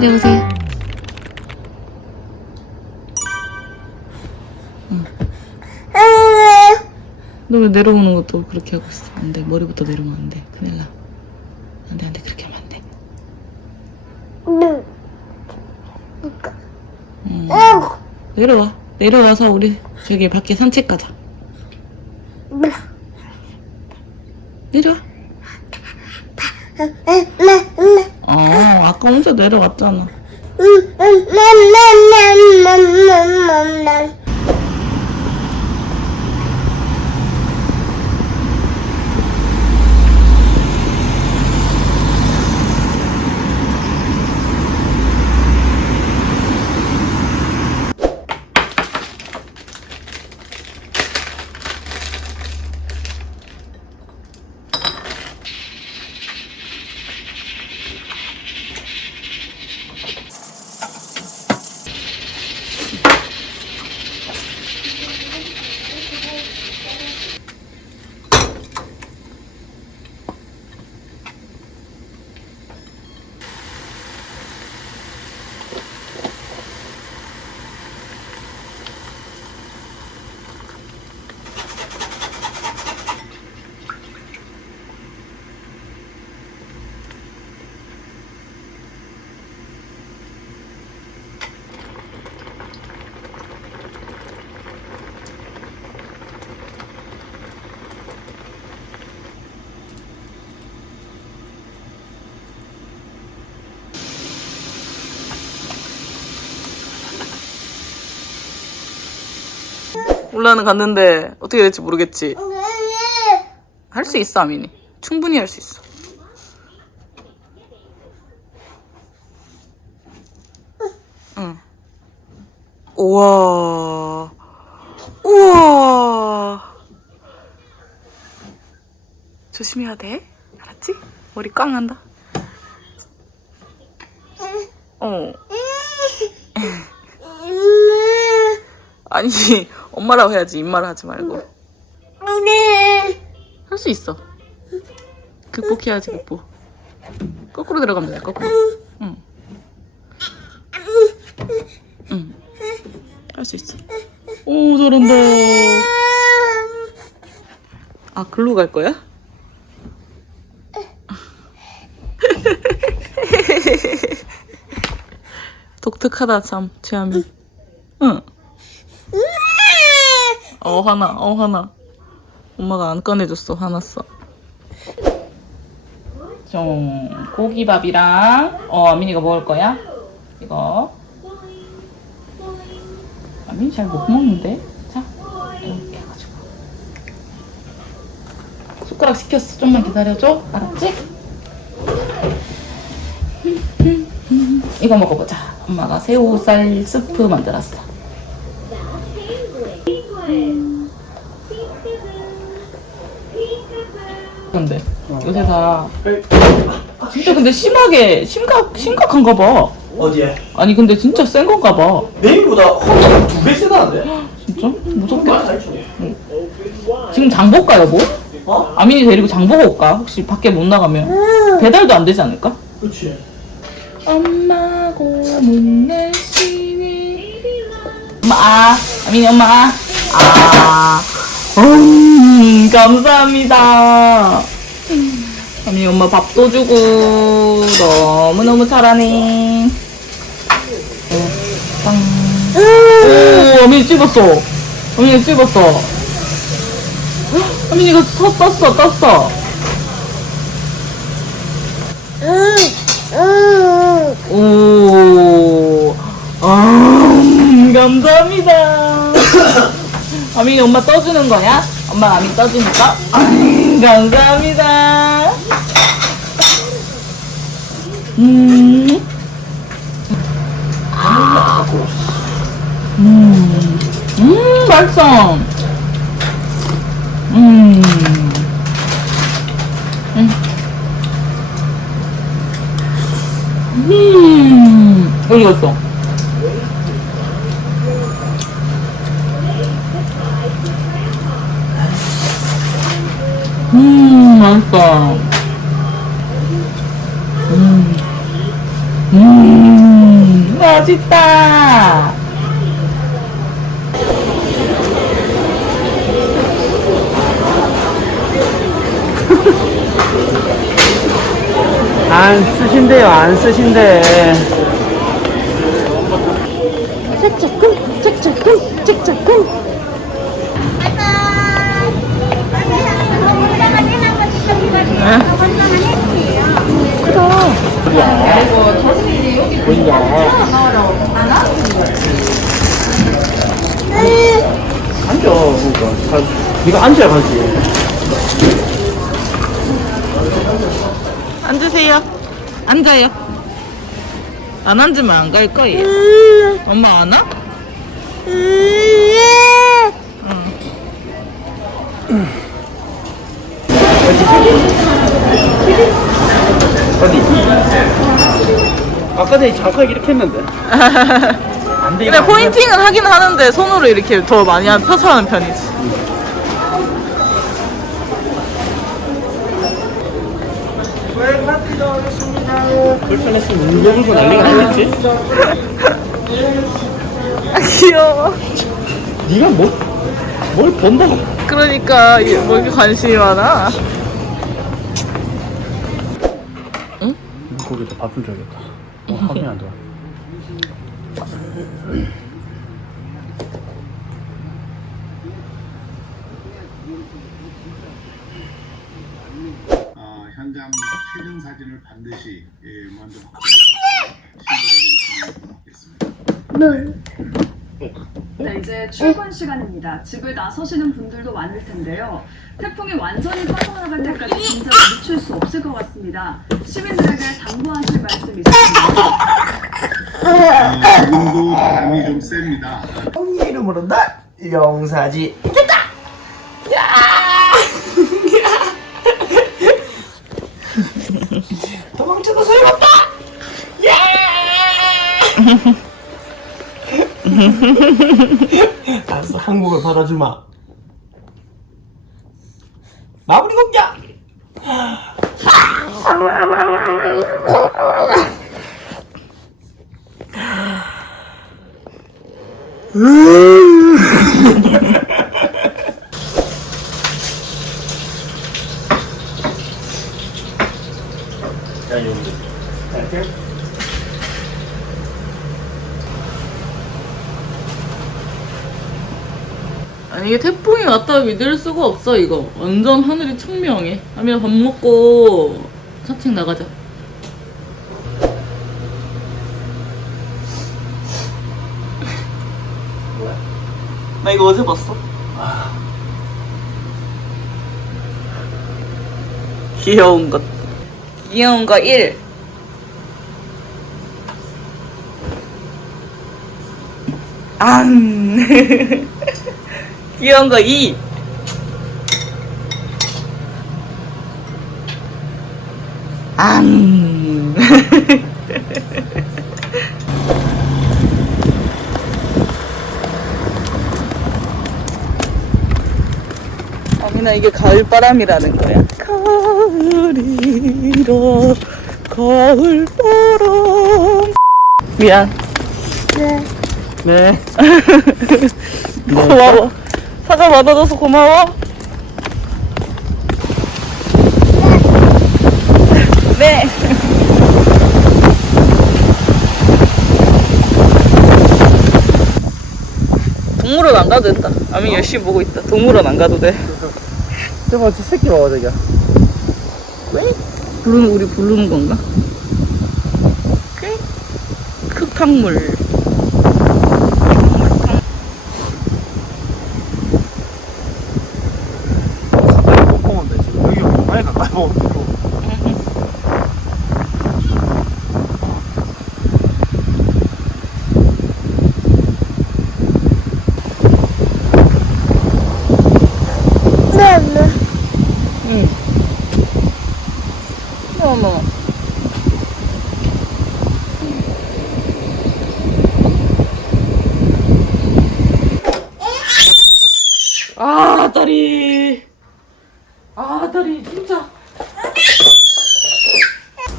내려오세요. 너 왜 내려오는 것도 그렇게 하고 있어? 안 돼. 머리부터 내려오면 안 돼. 큰일 나. 안 돼, 안 돼. 그렇게 하면 안 돼. 내려와. 내려와서 우리 저기 밖에 산책 가자. 내려와. 아까 혼자 내려왔잖아. 올라는 갔는데 어떻게 될지 모르겠지. 할 수 있어, 아민이. 충분히 할 수 있어. 응. 우와. 우와. 조심해야 돼. 알았지? 머리 꽝 한다. 아니, 엄마라고 해야지. 입말 하지 말고. 할 수 있어. 극복해야지, 극복. 거꾸로 들어가면 돼, 거꾸로. 응. 응. 할 수 있어. 오, 잘한다. 아, 글로 갈 거야? 독특하다, 참, 최아미. 응. 화나. 엄마가 안 꺼내줬어. 화났어. 좀 고기밥이랑 아민이가 먹을 거야? 이거 아민이 잘 못 먹는데? 자, 이렇게 해가지고 숟가락 시켰어. 좀만 기다려줘. 알았지? 이거 먹어보자. 엄마가 새우살 스프 만들었어. 근데 요새 다 진짜 근데 심각한가 봐. 어디에? 아니 근데 진짜 센 건가 봐. 메인보다 허리가 2배 세다는데? 진짜? 무섭겠다. 응. 지금 장보 올까 여보? 어? 아민이 데리고 장보고 올까? 혹시 밖에 못 나가면 배달도 안 되지 않을까? 그치. 엄마 고문 열심히. 엄마 아민이 엄마 감사합니다. 아민이 엄마 밥도 주고 너무너무 잘하네. 오, 아민이 찝었어. 아민이 찝었어. 아민이가 떴어. 오, 감사합니다. 아민이 엄마 떠주는 거야? 엄마 아민 떠주니까? 감사합니다. 맛있어. 어디 갔어? 맛있다. 맛있다. 안 쓰신대요, 안 쓰신대. 짝짝꿍, 짝짝꿍, 짝짝꿍. 앉아, 그러니까. 네가 앉아야 가지. 앉으세요. 앉아요. 안 앉으면 안 갈 거예요. 엄마 안 와? 어디? 아까 전에 잠깐 이렇게 했는데. 안 돼. 근데 포인팅은 하긴 하는데 손으로 이렇게 더 많이 펴서 하는 편이지. 불편했으면 울고 불고 난리가 나겠지? 아, 귀여워. 네가 뭘 본다? 그러니까 뭐 이렇게 관심이 많아? 응? 거기다 밥좀 줘야겠다. 화면이 안 좋아. 현장 최종 사진을 반드시 먼저 신고드리겠습니다. 네, 이제 출근 시간입니다. 집을 나서시는 분들도 많을 텐데요. 태풍이 완전히 빠져나갈 때까지 진짜 늦출 수 없을 것 같습니다. 시민들에게 당부하실 말씀 있으신가요? 지금도 바람이 좀 셉니다. 형님 이름으로 나 영사지. 도망쳐서 소용없다! 야! 알았어, 항목을 받아주마. 마무리 공격! 자, 여기. 이렇게. 아니 이게 태풍이 왔다 믿을 수가 없어 이거. 완전 하늘이 청명해. 아미야 밥 먹고 산책 나가자. 뭐야? 나 이거 어제 봤어. 귀여운 것. 귀여운 거 1. 안. 귀여운 거 2. 안. 아미나 이게 가을바람이라는 거야. 가을이라 가을바람. 미안. 네. 고마워. 사과 받아줘서 고마워. 네. 동물원 안 가도 됐다. 아미 열심히 보고 있다. 동물원 안 가도 돼. 저거 저 새끼 봐봐, 저기. 왜? 우리 부르는 건가? 흙탕물. 못 보는데, 지금. 여기 많이 가까이 보면 되고. 응. 어머. 아, 다리. 아, 다리, 진짜.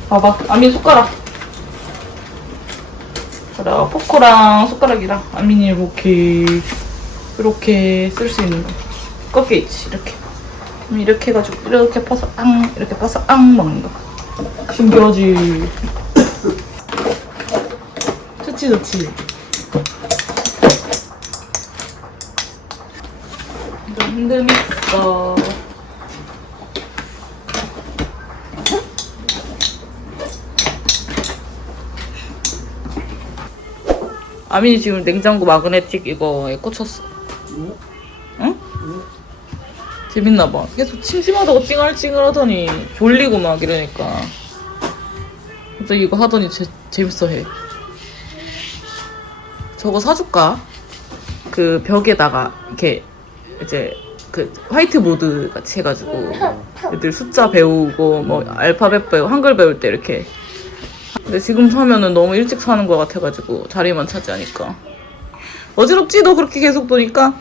봐봐, 아미 숟가락. 그래. 자, 포크랑 숟가락이랑 아민이 이렇게 쓸 수 있는 거. 꺾여 있지, 이렇게. 이렇게 해가지고 이렇게 퍼서 이렇게 퍼서 먹는 거. 신기하지. 좋지. 핸드믹서. 아민이 지금 냉장고 마그네틱 이거에 꽂혔어. 응? 재밌나봐. 계속 심심하다고 찡얼찡얼하더니 졸리고 막 이러니까 갑자기 이거 하더니 재밌어해. 저거 사줄까? 그 벽에다가 이렇게 이제 그 화이트보드 같이 해가지고 애들 숫자 배우고 뭐 알파벳 배우고 한글 배울 때 이렇게. 근데 지금 사면은 너무 일찍 사는 것 같아가지고 자리만 차지하니까 어지럽지? 너 그렇게 계속 보니까.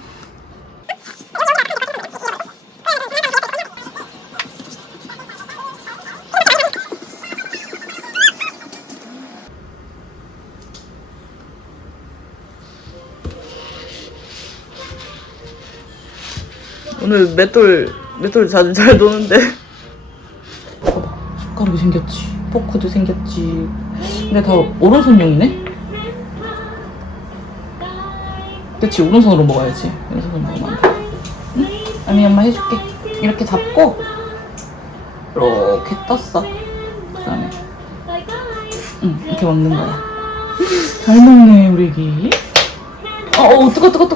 오늘 맷돌 자주 잘 노는데. 숟가락이 생겼지, 포크도 생겼지. 근데 다 오른손용이네? 그치, 오른손으로 먹어야지. 왼손으로 먹으면 안 돼. 응? 아미 엄마 해줄게. 이렇게 잡고 이렇게 떴어. 그 다음에 이렇게 먹는 거야. 잘 먹네 우리 애기. 뜨거. 뜨거.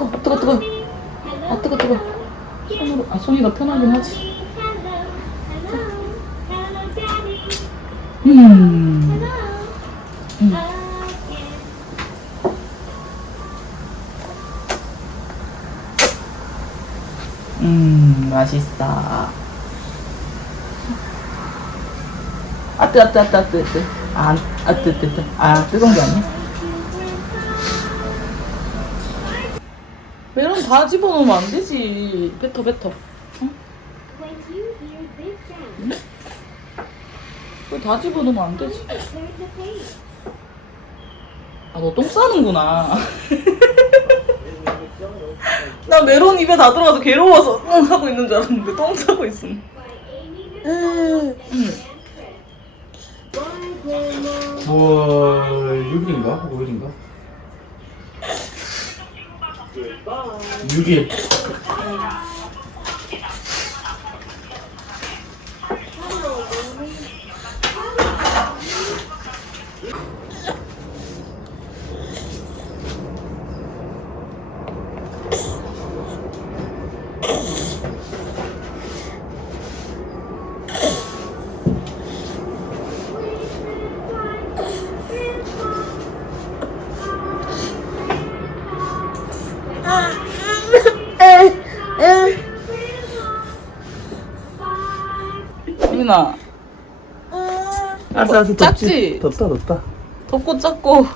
손이 더 편하긴 하지. 맛있어. 뜨거운 게 아니야. 메론 다 집어넣으면 안 되지. 뱉어. 응? 왜 다 집어넣으면 안 되지? 너 똥 싸는구나. 나 메론 입에 다 들어가서 괴로워서 하고 있는 줄 알았는데 똥 싸고 있어. 뭐 6일인가? 5일인가? 6일. 민아. 알았어, 작지? 덥다. 덥고 작고.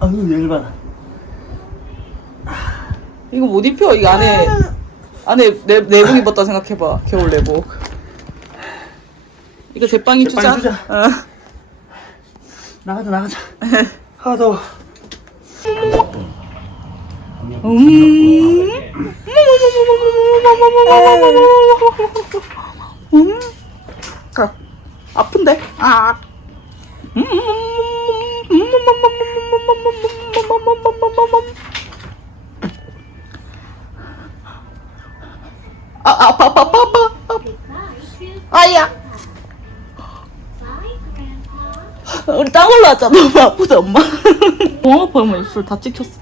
아유, 열받아. 이거 못 입혀. 이거 안에 내복 입었다 생각해봐. 겨울 내복. 이거 제빵이 주자. 나가자. 더워. 아픈데? 아파. 아야. 우리 땀 올라왔잖아. 너무 아프다, 엄마. 너무 아파, 엄마. 입술 다 찍혔어.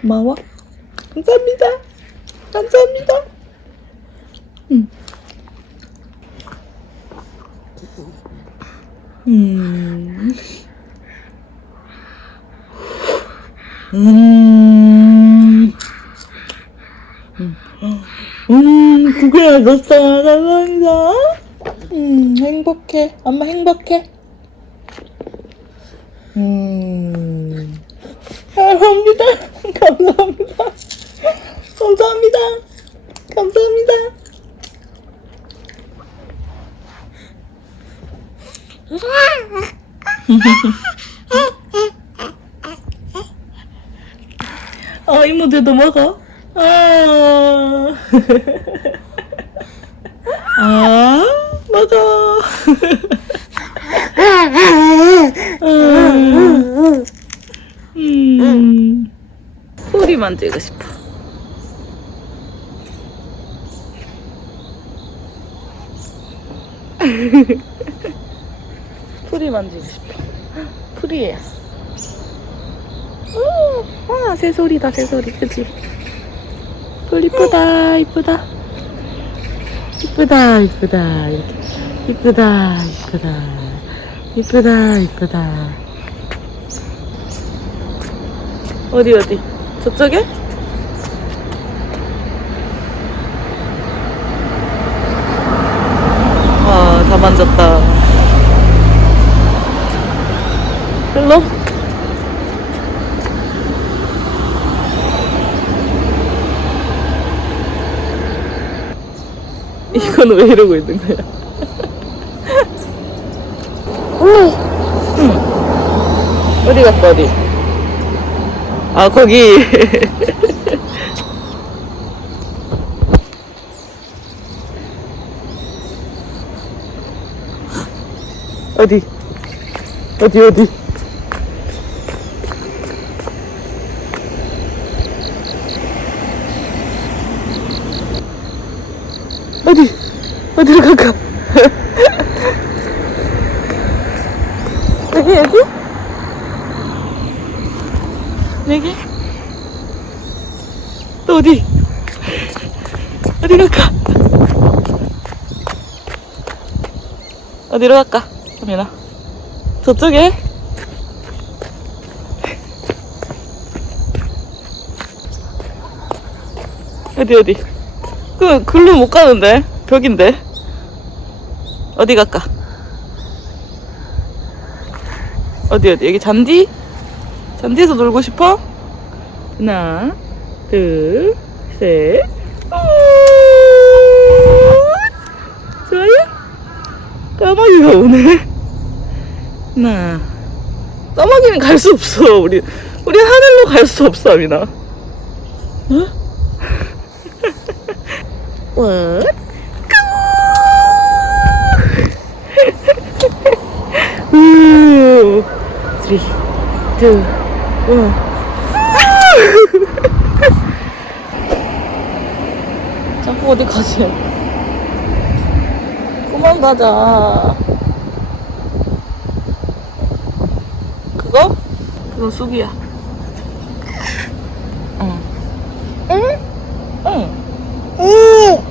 고마워. 감사합니다. 감사합니다. 구구야 넣었어. 감사합니다. 행복해. 엄마 행복해. 감사합니다. 감사합니다. 감사합니다. 감사합니다. 이모들도 먹어. 먹어. 소리 만지고 싶어. 풀이 만지고 싶어. 풀이에요. 새소리다, 새소리. 그치? 풀 이쁘다, 이쁘다. 이쁘다, 이쁘다. 이렇게. 이쁘다, 이쁘다. 이쁘다, 이쁘다. 어디, 어디? 저쪽에? 다 만졌다. 일로? 이건 왜 이러고 있는 거야? 응. 어디 갔어, 어디? 거기. 어디? 어디, 어디? 어디? 어디로 갈까? 여기, 여기? 여기? 또 어디? 어디 갈까? 어디로 갈까? 소민아. 저쪽에? 어디, 어디? 글로 못 가는데? 벽인데? 어디 갈까? 어디, 어디? 여기 잔디? 잔디에서 놀고 싶어? 하나, 둘, 셋. 좋아요? 까마귀가 오네. 하나. 까마귀는 갈 수 없어. 우리 하늘로 갈 수 없어, 아미나. 응? What? Go! 3, 2, 1. 자꾸 어디 가지? 그만 가자. 그거? 그건 쑥이야. 응. 응? 응. 응.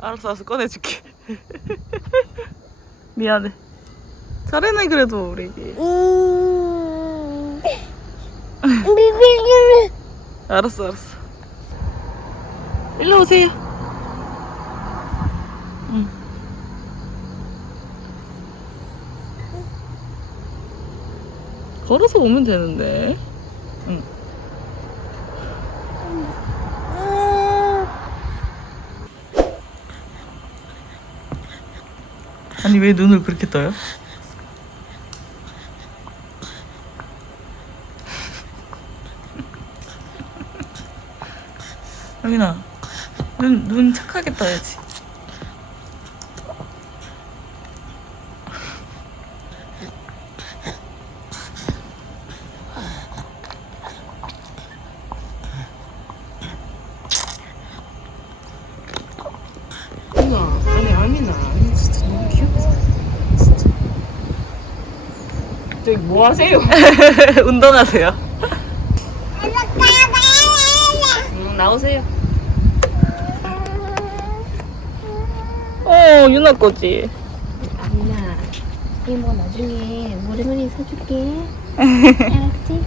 알았어, 알았어. 꺼내줄게. 미안해. 잘해내, 그래도, 우리 애기. 알았어, 알았어. 일로 오세요. 응. 걸어서 오면 되는데. 응. 아니, 왜 눈을 그렇게 떠요? 아민아, 눈 착하게 떠야지. 아민아 진짜 너무 귀엽다. 진짜. 저기 뭐 하세요? 운동하세요. 나오세요. 유나 거지. 아민아, 이모 나중에 모래놀이 사줄게. 알았지?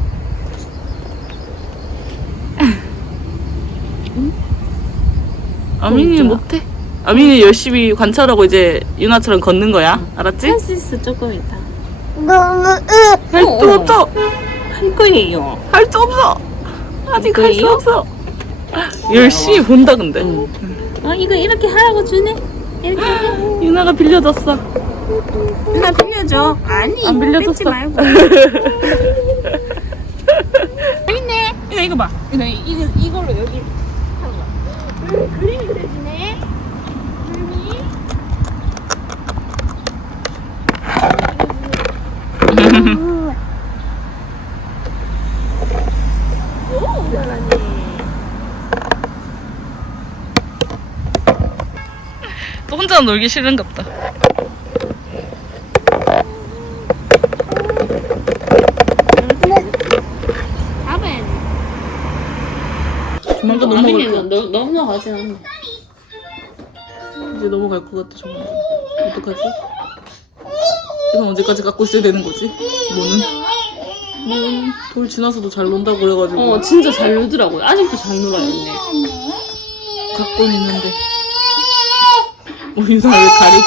아민이는 못해. 아민이 열심히 관찰하고 이제 유나처럼 걷는 거야. 알았지? 할 수 있어, 조금 이따. 할 수 없어. 할 거예요. 할 수 없어. 아직 할 수 거예요? 없어. 열심히 본다 근데. 이거 이렇게 하라고 주네? 이렇게 해. 유나가 빌려줬어. 누나 빌려줘. 아니, 안 빌려줬어. 뺏지 말고. 재밌네. 이거 봐. 이걸로 여기 하는 거야. 그림이 그려지네. 그림이. 오, 잘하네. 또 혼자 놀기 싫은갑다. 밥은 조만간 넘어갈 거. 넘어가지 않아. 이제 넘어갈 것 같아 조만간. 어떡하지? 이건 언제까지 갖고 있어야 되는 거지? 뭐는? 돌 지나서도 잘 논다고 그래가지고 진짜 잘 놀더라고요. 아직도 잘 놀아요, 근데. 갖고는 있는데 우리 유나 왜 가리켜?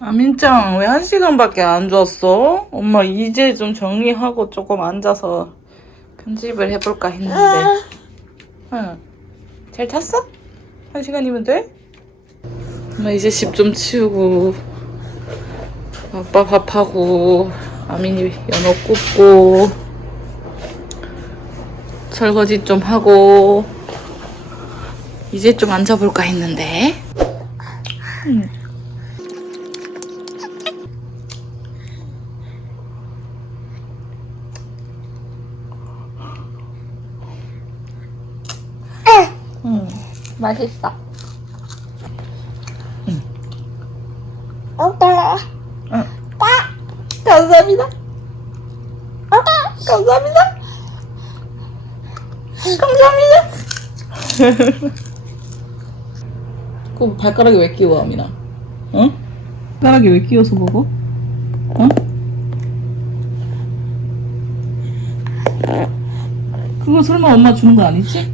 아민짱 왜 1시간밖에 안 줬어? 엄마 이제 좀 정리하고 조금 앉아서 편집을 해볼까 했는데 응. 잘 잤어? 1시간이면 돼? 엄마 이제 집 좀 치우고 아빠 밥하고 아민이 연어 굽고 설거지 좀 하고 이제 좀 앉아볼까 했는데 맛있어. 감사합니다. 감사합니다. 감사합니다. 그 발가락에 왜 끼워, 아민아? 응? 발가락에 왜 끼워서 먹어? 응? 그거 설마 엄마 주는 거 아니지?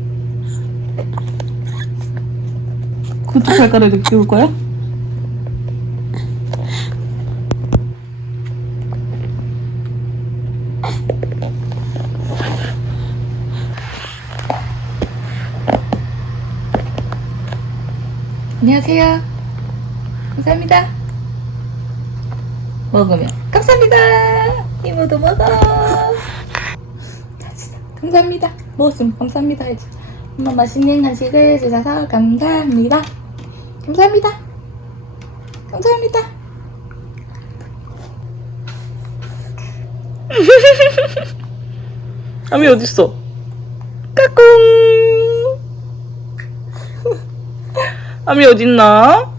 그쪽 발가락에 끼울 거야? 안녕하세요. 감사합니다. 먹으면 감사합니다. 이모도 먹어. 감사합니다. 먹었으면 감사합니다 해야지. 엄마 맛있는 간식을 주셔서 감사합니다. 감사합니다. 감사합니다. 아미 어딨어? 까꿍. 아미 어딨나?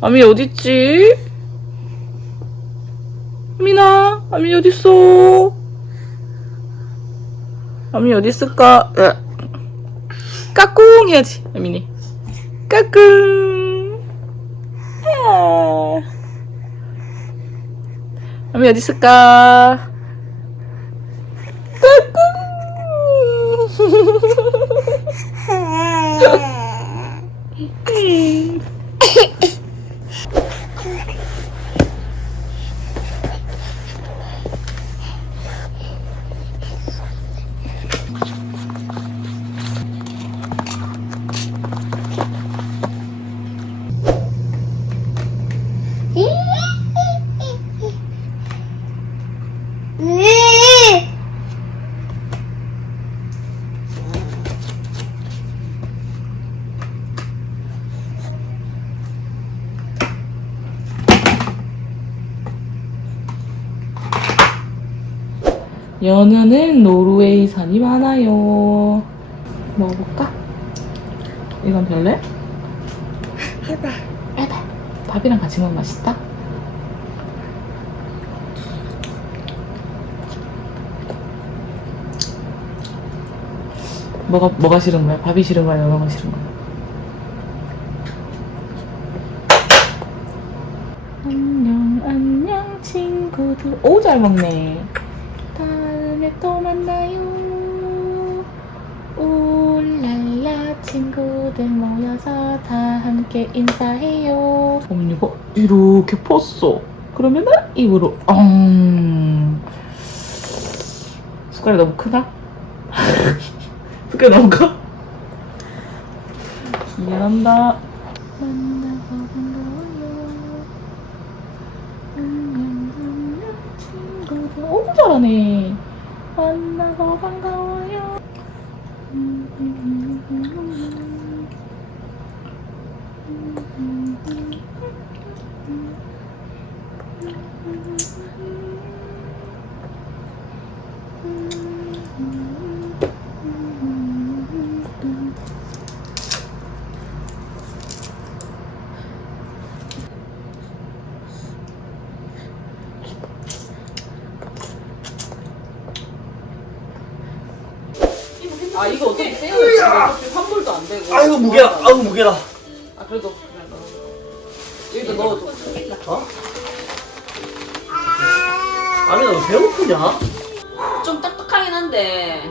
아미 어딨지? 아미나, 아미 어딨어? 아미 어딨을까? 까꿍 해야지, 아미니. 까꿍. 아미 어딨을까? 까꿍. 연우는 노르웨이산이 많아요. 먹어볼까? 이건 별래? 해봐. 밥이랑 같이 먹으면 맛있다. 뭐가 싫은 거야? 밥이 싫은 거야? 연어가 싫은 거야? 안녕 친구들. 오, 잘 먹네. 다음에 또 만나요. 울랄라 친구들 모여서 다 함께 인사해요. 언니가 이렇게 펐어. 그러면은 입으로 숟갈이 너무 크다? 숟갈이 너무 커? 미안한다. 만나서 반가워요. 안녕 친구들. 오, 잘하네. 만나서 반가워요. 아, 이거 어차피 떼어야 어차피 환불도 안 되고. 아이고 무게라. 아이고 무게라. 아, 그래도 여기다 넣어줘. 어? 아니 너 배고프냐? 좀 딱딱하긴 한데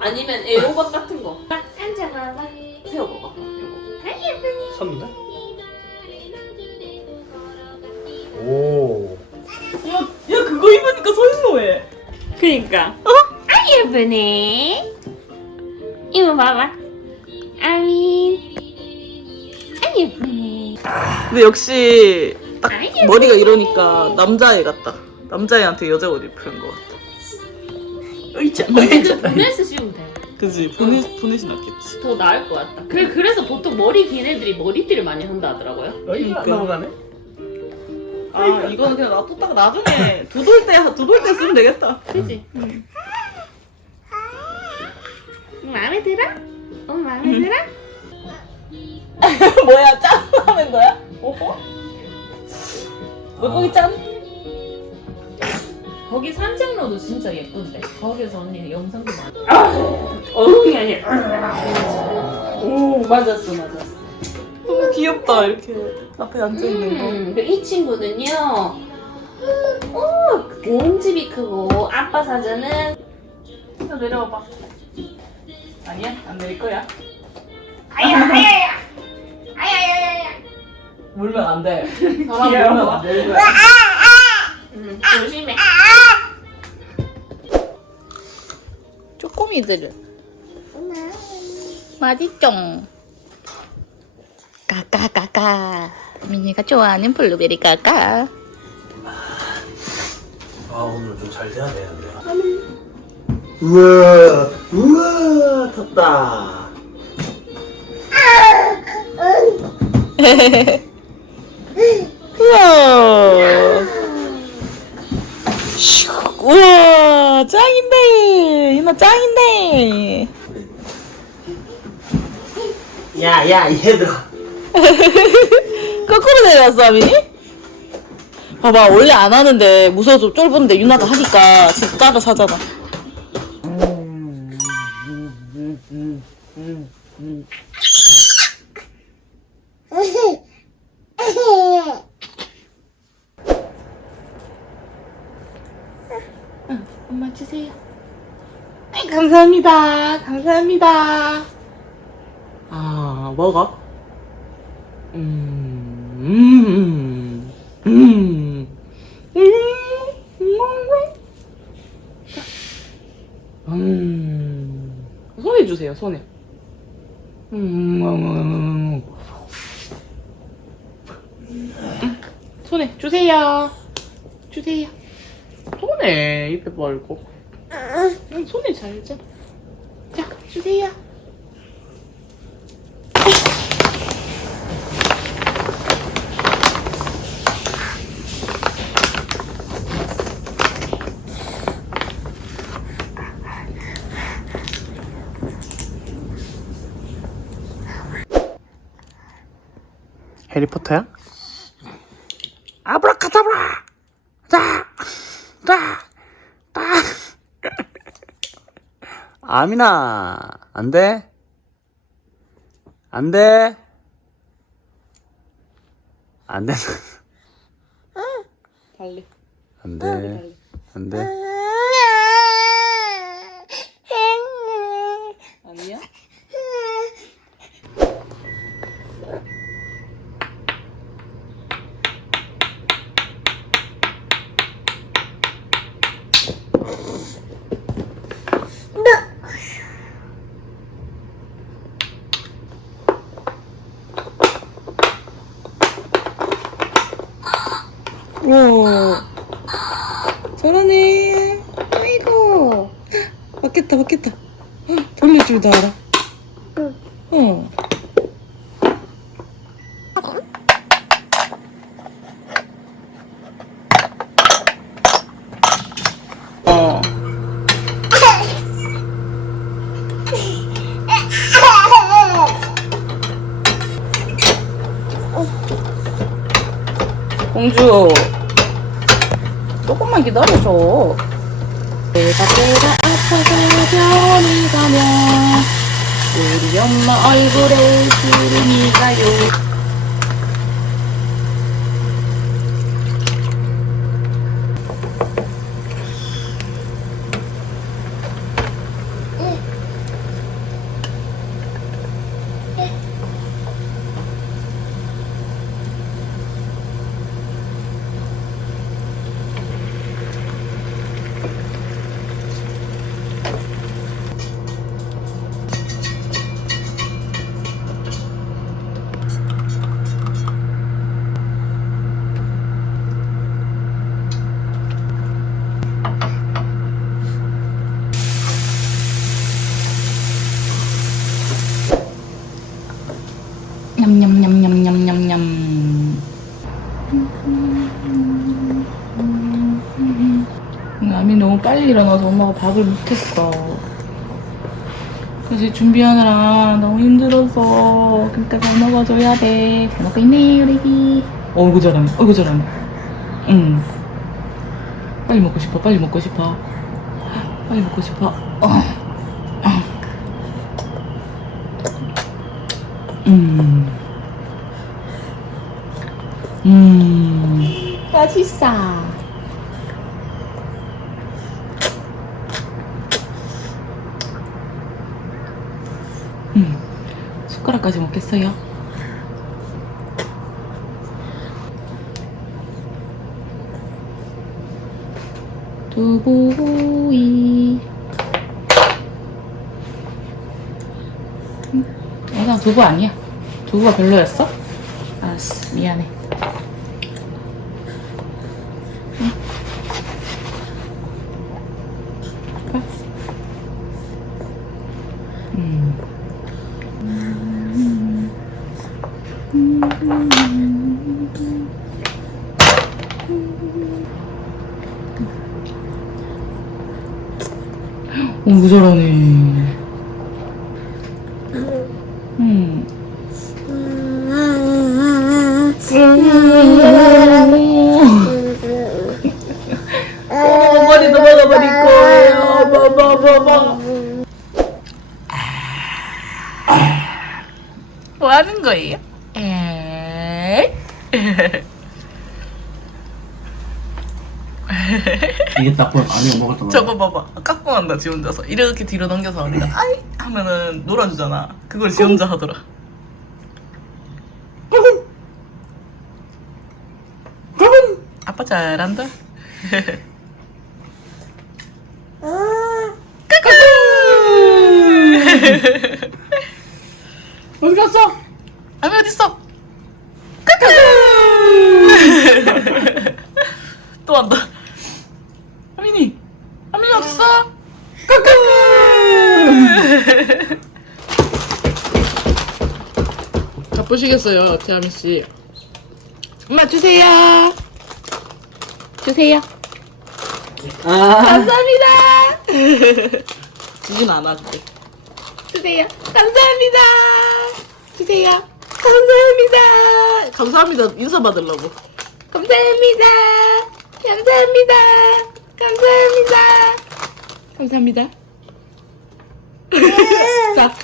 아니면 애호박 같은 거 앉아봐봐. 새우 먹어. 이거. 샀는데? 오. 야, 그거 입으니까 서인노해. 그니까 예쁘네. 이거 봐봐. 아민. 아 예쁘네. 근데 역시 딱 아, 예쁘네. 머리가 이러니까 남자애 같다. 남자애한테 여자 옷 입히는 것 같다. 으이차. 근데 보내서 씌우면 돼. 그지? 보내진 않겠지. 더 나을 것 같다. 그래서 보통 머리 긴 애들이 머리띠를 많이 한다 하더라고요. 어이가 안 넘어가네. 아, 이거는 그냥 놔뒀다가 나중에 두돌 때 쓰면 되겠다. 그지? 마음에 들어? 마음에 들어? 뭐야, 짠 하는 거야? 오호? 물고기 짠? 거기 산책로도 진짜 예쁜데. 거기서 언니 영상도 많아. 어흥이 아니야. 오, 맞았어. 너무 귀엽다, 이렇게 앞에 앉아있는 거. 이 친구는요. 몸집이 크고 아빠 사전은 너 내려와봐. 아니야? 안 내릴 거야? 아야야야야. 물면 안 돼. 사람 물면 안 돼. 조심해. 쪼꼬미들은 맛있죠? 까까까까. 미니가 좋아하는 블루베리 까까. 아 오늘 좀 잘 돼야 되는데. 우와 탔다. 우와. 슉. 우와, 짱인데. 이나 짱인데. 야야 이 얘들아. 거꾸로 내려왔어, 아민이? 봐봐, 원래 안 하는데 무서워서 쫄보는데 유나가 하니까 진짜 따라서 하잖아. 엄마 주세요. 감사합니다. 아, 먹어? 손에 주세요, 손에. 손에 주세요. 손에 입에 말고. 손에 잘 줘. 자, 주세요. 해리포터야? 아브라카다브라! 자! 자! 자! 아미나! 안 돼? 안 돼? 안 돼? 달리. 안 돼. 안 돼. 아니야? 오, 잘하네. 아이고, 맞겠다, 맞겠다. 돌릴 줄도 알아. 어. 어. 공주, 조금만 기다려줘. 배가 아파서 병이 가면 우리 엄마 얼굴에 주름이 가요. 냠냠냠냠냠냠냠. 남이 너무 빨리 일어나서 엄마가 밥을 못했어. 그래서 준비하느라 너무 힘들어서 그러니까 잘 먹어줘야 돼. 잘 먹고 있네 우리 애기. 어이구 잘하네. 어이구 잘하네. 응. 빨리 먹고 싶어. 빨리 먹고 싶어. 빨리 먹고 싶어. 맛있어. 숟가락까지 먹겠어요? 두부구이. 얘가 두부 아니야. 두부가 별로였어? 알았어, 미안해. 너무 잘하네. 머리도 먹어버릴 거예요. 봐봐봐봐. 뭐 하는 거예요? 이게 딱 보면 안에 먹었던 거. 저거 봐봐. 깍꿍한다 지 혼자서. 이렇게 뒤로 넘겨서 언니가 아이 하면은 놀아주잖아. 그걸 지 혼자 하더라. 아빠 잘한다. 어디 갔어? 아미 어딨어? 또 한다. 아민이 어딨어? 바쁘시겠어요, 태아미 씨. 엄마 주세요. 주세요. 감사합니다. 주진 않았대. 주세요. 감사합니다. 주세요. 감사합니다. 감사합니다. 인사 받으려고. 감사합니다. 감사합니다. 감사합니다. 감사합니다. 자.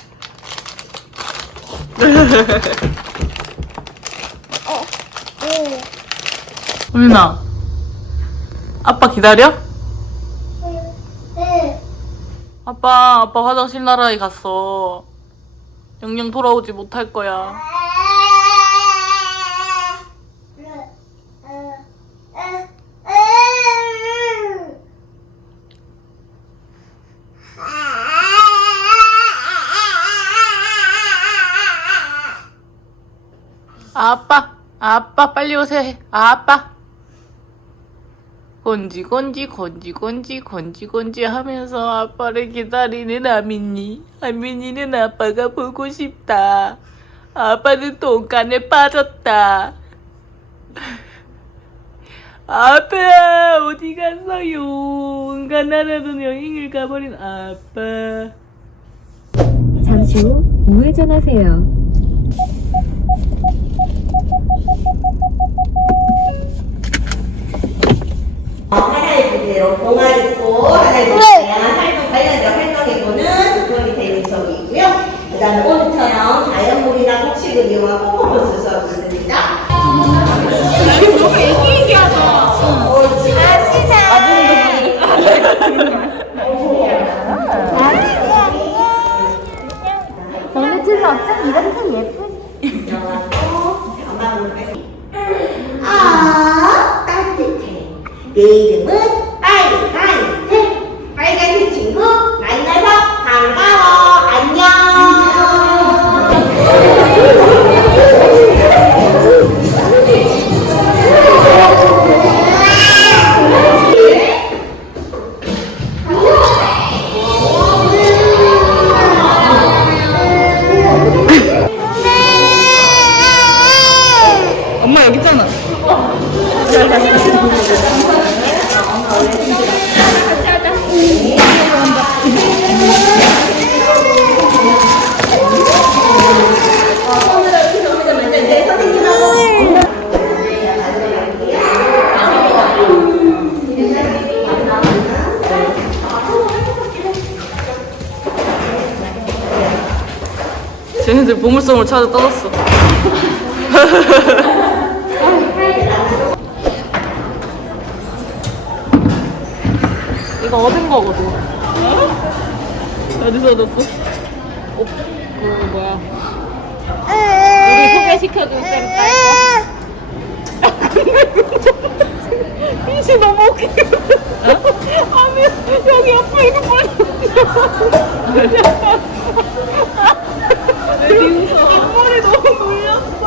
은민아, 아빠 기다려? 아빠 화장실 나라에 갔어. 영영 돌아오지 못할 거야. 아빠 빨리 오세요. 아빠. 건지 하면서 아빠를 기다리는 아민이는 아빠가 보고 싶다. 아빠는 똥간에 빠졌다. 아빠 어디 갔어요? 가나라도 여행을 가버린 아빠. 잠시 후 우회전하세요. 하나의 주제로 동화 읽고 하나의 다양한 활동 관련된 활동해보는 스토리텔링 수업이 있고요. 그 다음에 오늘처럼 자연물이나 복식을 이용한 퍼포먼스 수업이 있습니다. 너무 애기 얘기하다. 너네 둘은 어쩜 이렇게 예쁘니? 아, 따뜻해. 내 이름은 빨간색. 빨간색 친구 만나서 반가워. 안녕. 엄마 여기 있잖아. 쟤네들 보물섬을 찾아 떠났어. 이거 얻은 거거든. 어디서 얻었어? 그 뭐야? 우리 소개시켜준 쌤 딸 민씨 너무 웃기게. 아니 여기 옆에 이거 앞머리 너무 놀렸어.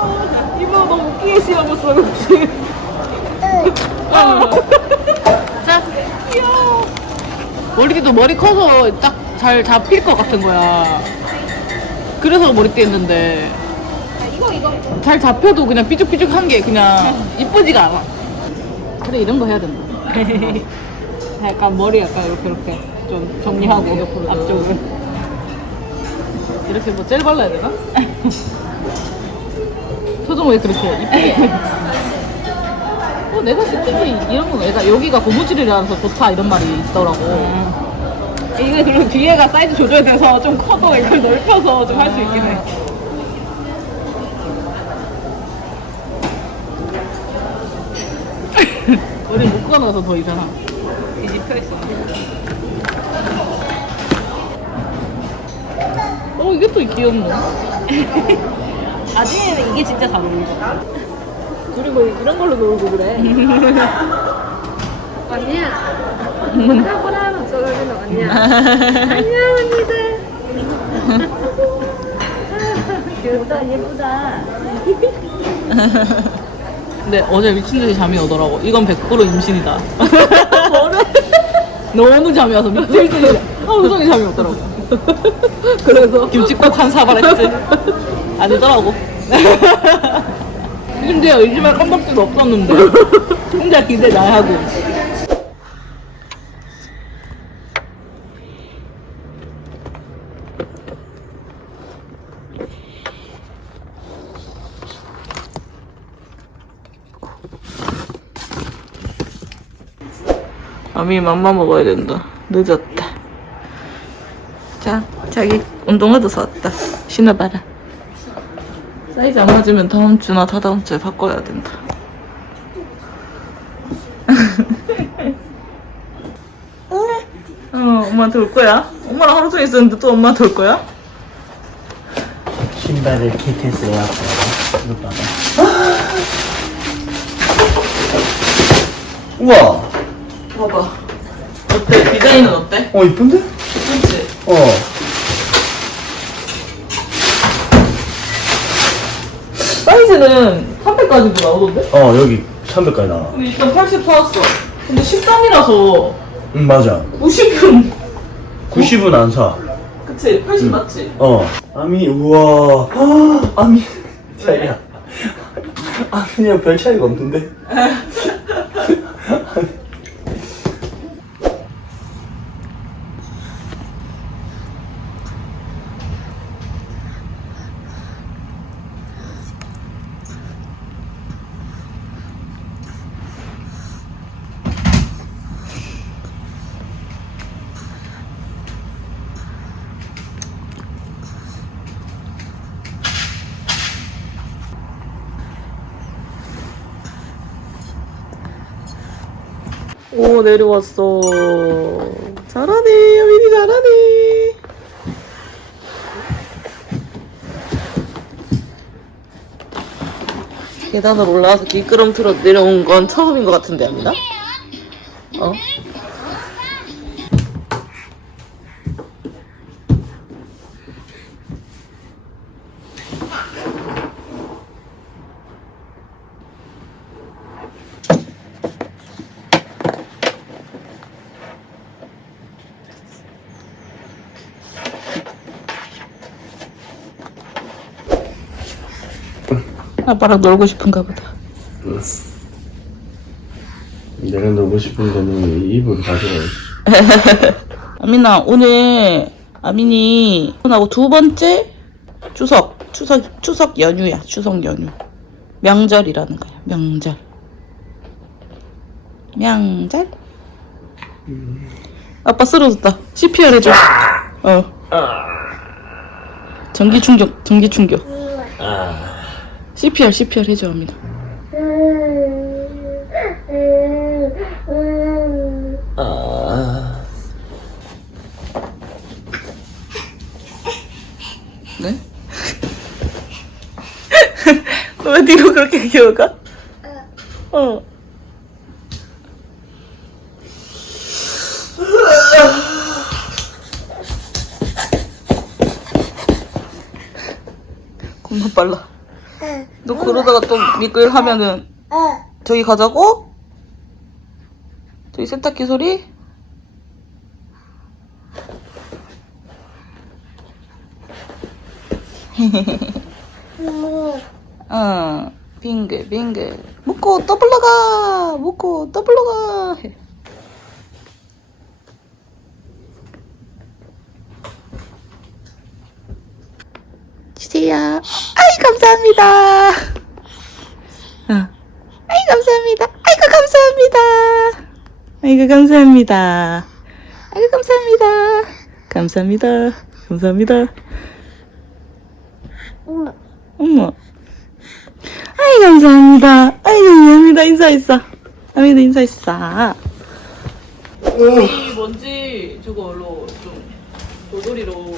이모 너무 웃기게 씌워줬어, 그치? 자, 귀여워. 머리띠도 머리 커서 딱 잘 잡힐 것 같은 거야. 그래서 머리띠 했는데 잘 잡혀도 그냥 삐죽삐죽한 게 그냥 이쁘지가 않아. 그래 이런 거 해야 된다. 약간 머리 약간 이렇게 좀 정리하고 옆으로 앞쪽을 이렇게 뭐 젤 발라야 되나? 표정 왜 그렇게 이쁘게? 내가 실제로 이런 거 내가 여기가 고무줄이라서 좋다 이런 말이 있더라고. 이게 그리고 뒤에가 사이즈 조절돼서 좀 커도 이걸 넓혀서 좀 할 수 있긴 해. 머리 묶어놔서 더 이상하. 뒤집혀있어. 이게 또 귀엽네. 아진이는 이게 진짜 잘 어울려. 그리고 이런 걸로 놀고 그래. 언니야. 호라호라는 저러는 언니야. 안녕 언니들. 귀엽다 예쁘다. 근데 어제 미친듯이 잠이 오더라고. 이건 100% 임신이다. 너무 잠이 와서 미칠 듯이 하루 종일 잠이 오더라고. 그래서 김치국 한 사발 했지. 아니더라고. 근데 요즘에 껌박지도 없었는데 혼자 기대 나야 하고. 아미 맘마 먹어야 된다. 늦었다. 자, 자기 운동화도 사왔다. 신어봐라. 사이즈 안 맞으면 다음 주나 다다음 주에 바꿔야 된다. 엄마한테 올 거야? 엄마랑 하루 종일 있었는데 또 엄마한테 올 거야? 신발을 킷에서 해왔고 이거 봐봐. 우와. 봐봐. 어때? 디자인은 어때? 이쁜데? 그치? 사이즈는 300까지도 나오던데? 여기 300까지 나와. 근데 일단 80 사왔어. 근데 13이라서 응, 맞아. 90은 90은 안 사. 그치? 80 맞지? 아미, 우와. 아미, 차이야. 아미랑 별 차이가 없는데? 오, 내려왔어. 잘하네. 여민이 잘하네. 계단을 올라와서 미끄럼틀어 내려온 건 처음인 것 같은데, 아미나? 아빠랑 놀고 싶은가 보다. 내가 놀고 싶은 거는 입으로 가져가야지. 아민아, 오늘 아민이 하고 두 번째 추석 연휴야. 추석 연휴. 명절이라는 거야. 명절. 아빠 쓰러졌다. CPR 해줘. 전기 충격. CPR 해줘, 아민아. 네? 왜 뒤로 그렇게 기어가? 겁나 빨라. 너 그러다가 또 미끌 하면은 저기 가자고? 저기 세탁기 소리? 빙글 묶고 또 불러가. 주세요. 아이, 감사합니다. 아이, 감사합니다. 아이고, 감사합니다. 감사합니다. 엄마. 아이, 감사합니다. 인사했어. 아미도 인사했어. 이 먼지 저걸로 좀 도돌이로.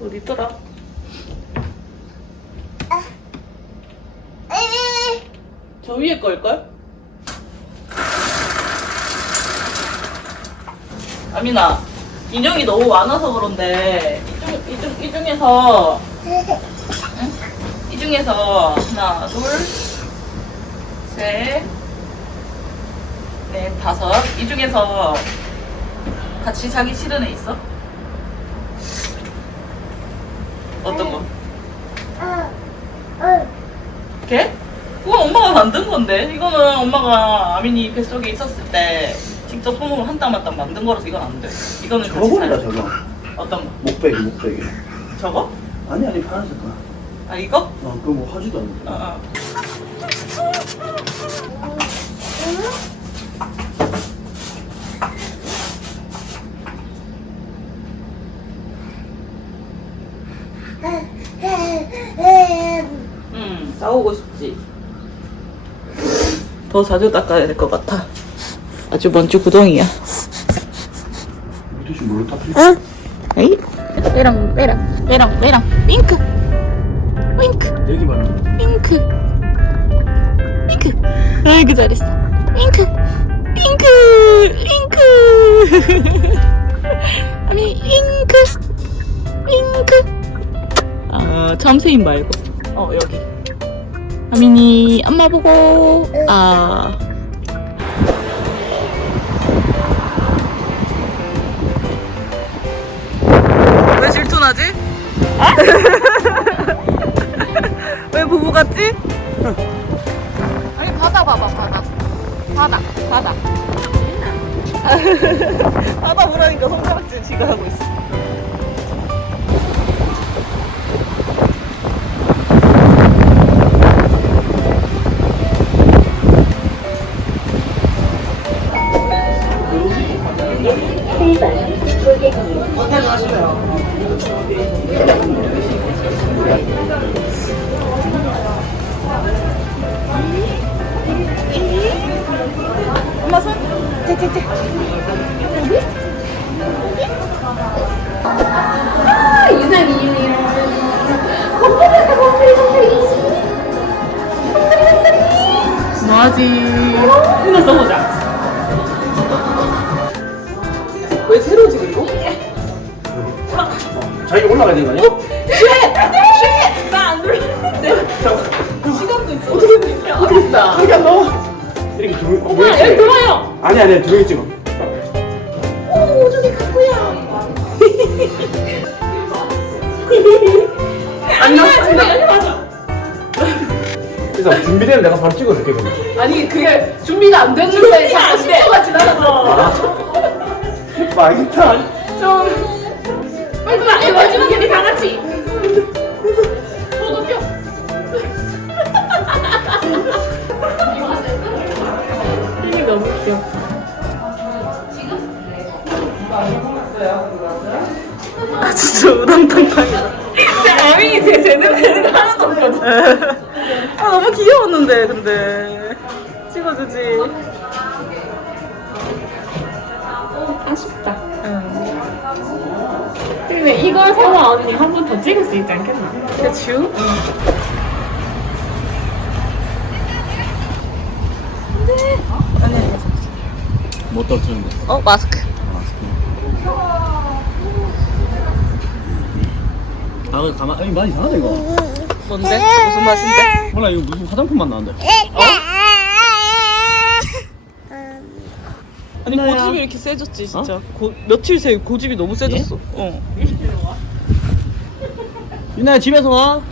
어디 있더라? 저 위에 걸걸? 아민아, 인형이 너무 많아서 그런데 이 중에서 이 중에서 하나, 둘, 셋, 넷, 다섯. 이 중에서 같이 자기 싫은 애 있어? 어떤 거? 걔? 그건 엄마가 만든 건데. 이거는 엄마가 아민이 뱃속에 있었을 때 직접 손으로 한 땀 한 땀 만든 거라서 이건 안 돼. 이거는 같이 저거다 사야 돼. 저거. 어떤 거? 목베개. 저거? 아니 파란색 거. 아 이거? 그거 뭐 하지도 않는데. 싸우고 싶지. 더 자주 닦아야 될 것 같아. 아주 먼지 구덩이야. 대체 뭘 닦지? 에이? 빼랑 빼랑 빼랑 빼랑 윙크 윙크 얘기 말해. 윙크 윙크. 아이고 잘했어. 윙크 윙크 윙크. 아니 윙크 윙크. 아 참새인 말고. 여기. 아민이 엄마 보고. 왜 질투나지? 왜 부부 같지? 아니 바다 봐봐 바다. 바다. 바다 보라니까 손가락질 지가 하고 있어. 엄마 손. 뭐하지? 이거 써보자. 왜 새로 지금? 자기 올라가야 되는 거 아니야? 나안 눌렀는데. 시간도 있어. 어떻게 됐다. 저기 안 나와. 이렇게 두 명. 엄마 여기 들어와요. 아니 두 명이 찍어. 안녕. 맞아. 그래서 준비되면 내가 바로 찍어줄게 그냥. 아니 그게 준비가 안 됐는데 자꾸 10초가 지나갔어. 망했다. 빨리 와. 마지막에 우리 다 같이. 소독표. 이게 너무 귀여워. 아 진짜 우당탕탕이다. 진짜 아민이 제 재능되는 거 하나도 없거든. 아 너무 귀여웠는데 근데 찍어주지. 아쉽다. 근데 이걸 설마 언니 한 번 더 찍을 수 있지 않겠나? 그치? 못 떨어뜨는데. 마스크. 아 근데 아니 많이 이상하다 이거. 뭔데? 무슨 맛인데? 몰라 이거 무슨 화장품 맛 나는데. 아니 고집이 이렇게 세졌지 진짜. 며칠 새 고집이 너무 세졌어. 유나야 집에서 와.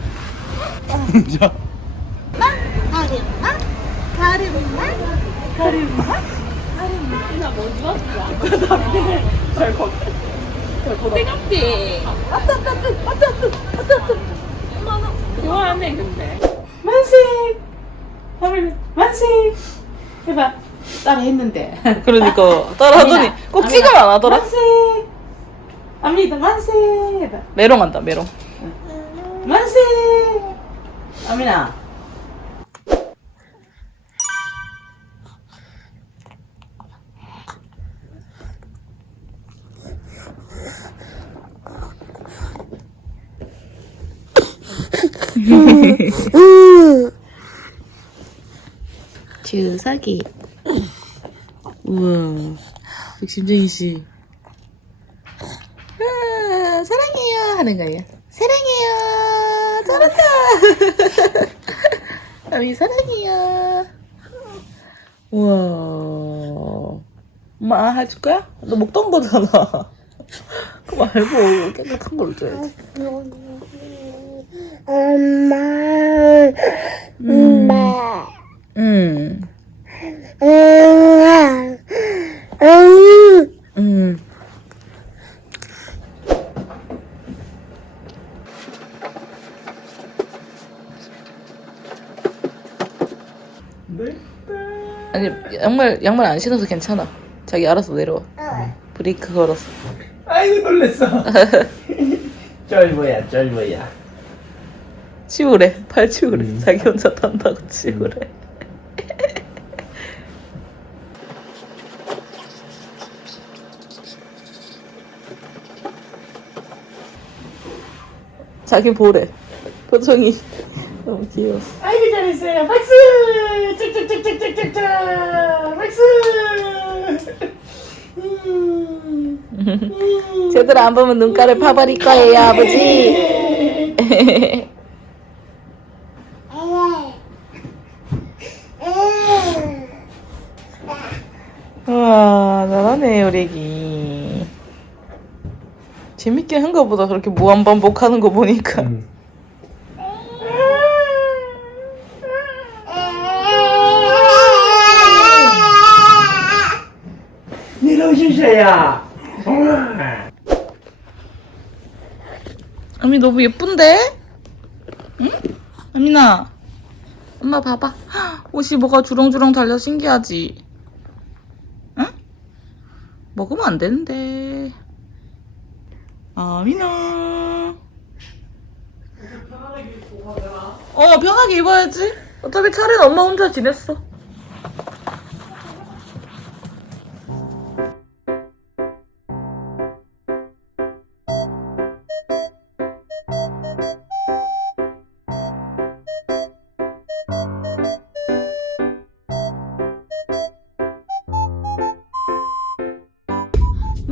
자. 뜨겁지? 좋아하네 근데. 만세 해봐. 따라 했는데. 그러니까 따라하더니 꼭 찍을 안 하더라. 만세. 압니다. 만세 해봐. 메롱한다 메롱. 만세. 아미나. 주사기. 우와 백심쟁이 씨. 사랑해요 하는 거야. 사랑해요. 잘한다. 아미 사랑해요. 우와. 엄마 해줄 거야? 너 먹던 거잖아. 그거 말고 깨끗한 걸 줘야지. 엄마. 아니 양말 안 신어서 괜찮아. 자기 알아서 내려와. 브레이크 걸었어. 아이고 놀랬어. 쫄보야 쫄보야. 치우래. 팔 치우래. 자기 혼자 탄다고 치우래. 자기 보래. 표정이 너무 귀여웠어. 아이고 잘했어요. 박수. 짝짝짝짝짝짝짝. 박수. 쟤들 안 보면 눈가를 파버릴 거예요, 아버지. 와, 잘하네, 우리 애기. 재밌게 한 거보다 그렇게 무한반복하는 거 보니까. 내려오셨어요. 아미 너무 예쁜데? 응? 아미나 엄마 봐봐. 헉, 옷이 뭐가 주렁주렁 달려 신기하지? 응? 먹으면 안 되는데. 아미나 편하게 입어야지. 어차피 차례는 엄마 혼자 지냈어.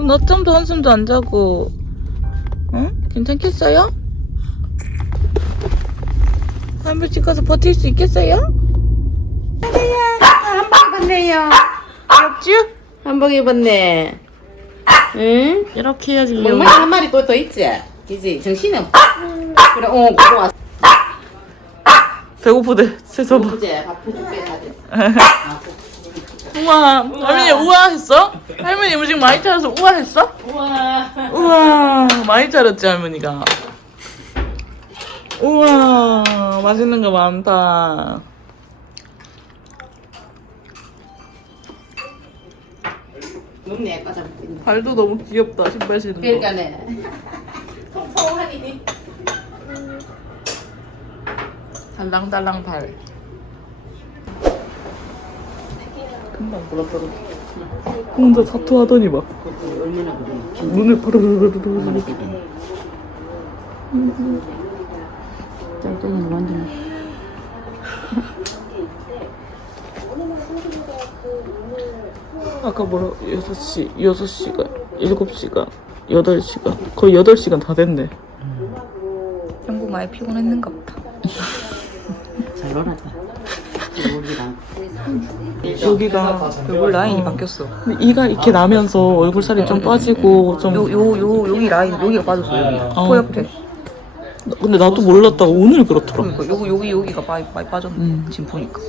낮잠도 한숨도 안 자고, 응? 괜찮겠어요? 할머니 가서 버틸 수 있겠어요? 한복 입었네요. 귀엽죠? 한복 입었네. 응? 이렇게 해야지. 멍멍이 한 마리 또 더 있지? 그지? 정신이 없. 그래, 그거 왔어. 배고프대. 세서 봐. 그제 밥 해줄게 다들. 우와. 할머니 우아했어? 할머니 음식 많이 차려서 우아했어? 우와. 우와. 많이 차렸지 할머니가. 우와. 맛있는 거 많다. 너무 예뻐서 먹겠네. 발도 너무 귀엽다. 신발 신는 거. 그러니까네. 통통하니. 달랑달랑 발. 금방 돌아떨어. 혼자 사투하더니 막 얼마나 그래. 눈을 파르르르르르. 짱짱은 완전. 아까 뭐라 6시간, 7시간, 8시간 거의 8시간 다 됐네. 형부 많이 피곤했는가 보다. 잘 놀았다. 우리랑. 여기가 얼굴 라인이 바뀌었어. 근데 이가 이렇게 나면서 얼굴 살이 좀 빠지고 좀 여기 라인 여기가 빠졌어. 여기 코 옆에. 근데 나도 몰랐다가 오늘 그렇더라. 그러니까 여기가 많이 빠졌네. 지금 보니까.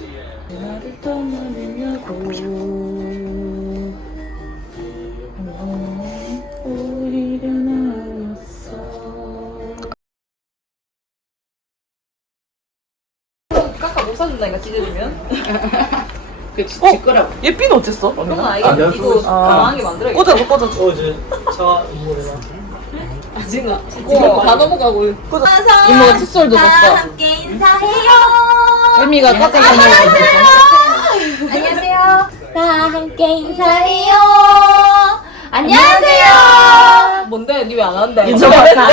깎아 못 사준다니까 찢어주면. 그 짓거라고. 예삐는 어쨌어? 그건 알겠어. 이거 강하게 만들어야겠다. 꽂아줘. 어제 차 이모래가. 아직은 다 넘어가고. 이모가 칫솔도 줬어. 함께 인사해요. 예미가 깎아 먹는 안녕하세요. 다 함께 인사해요. 안녕하세요. 뭔데? 니 왜 안 한대? 인사 잘.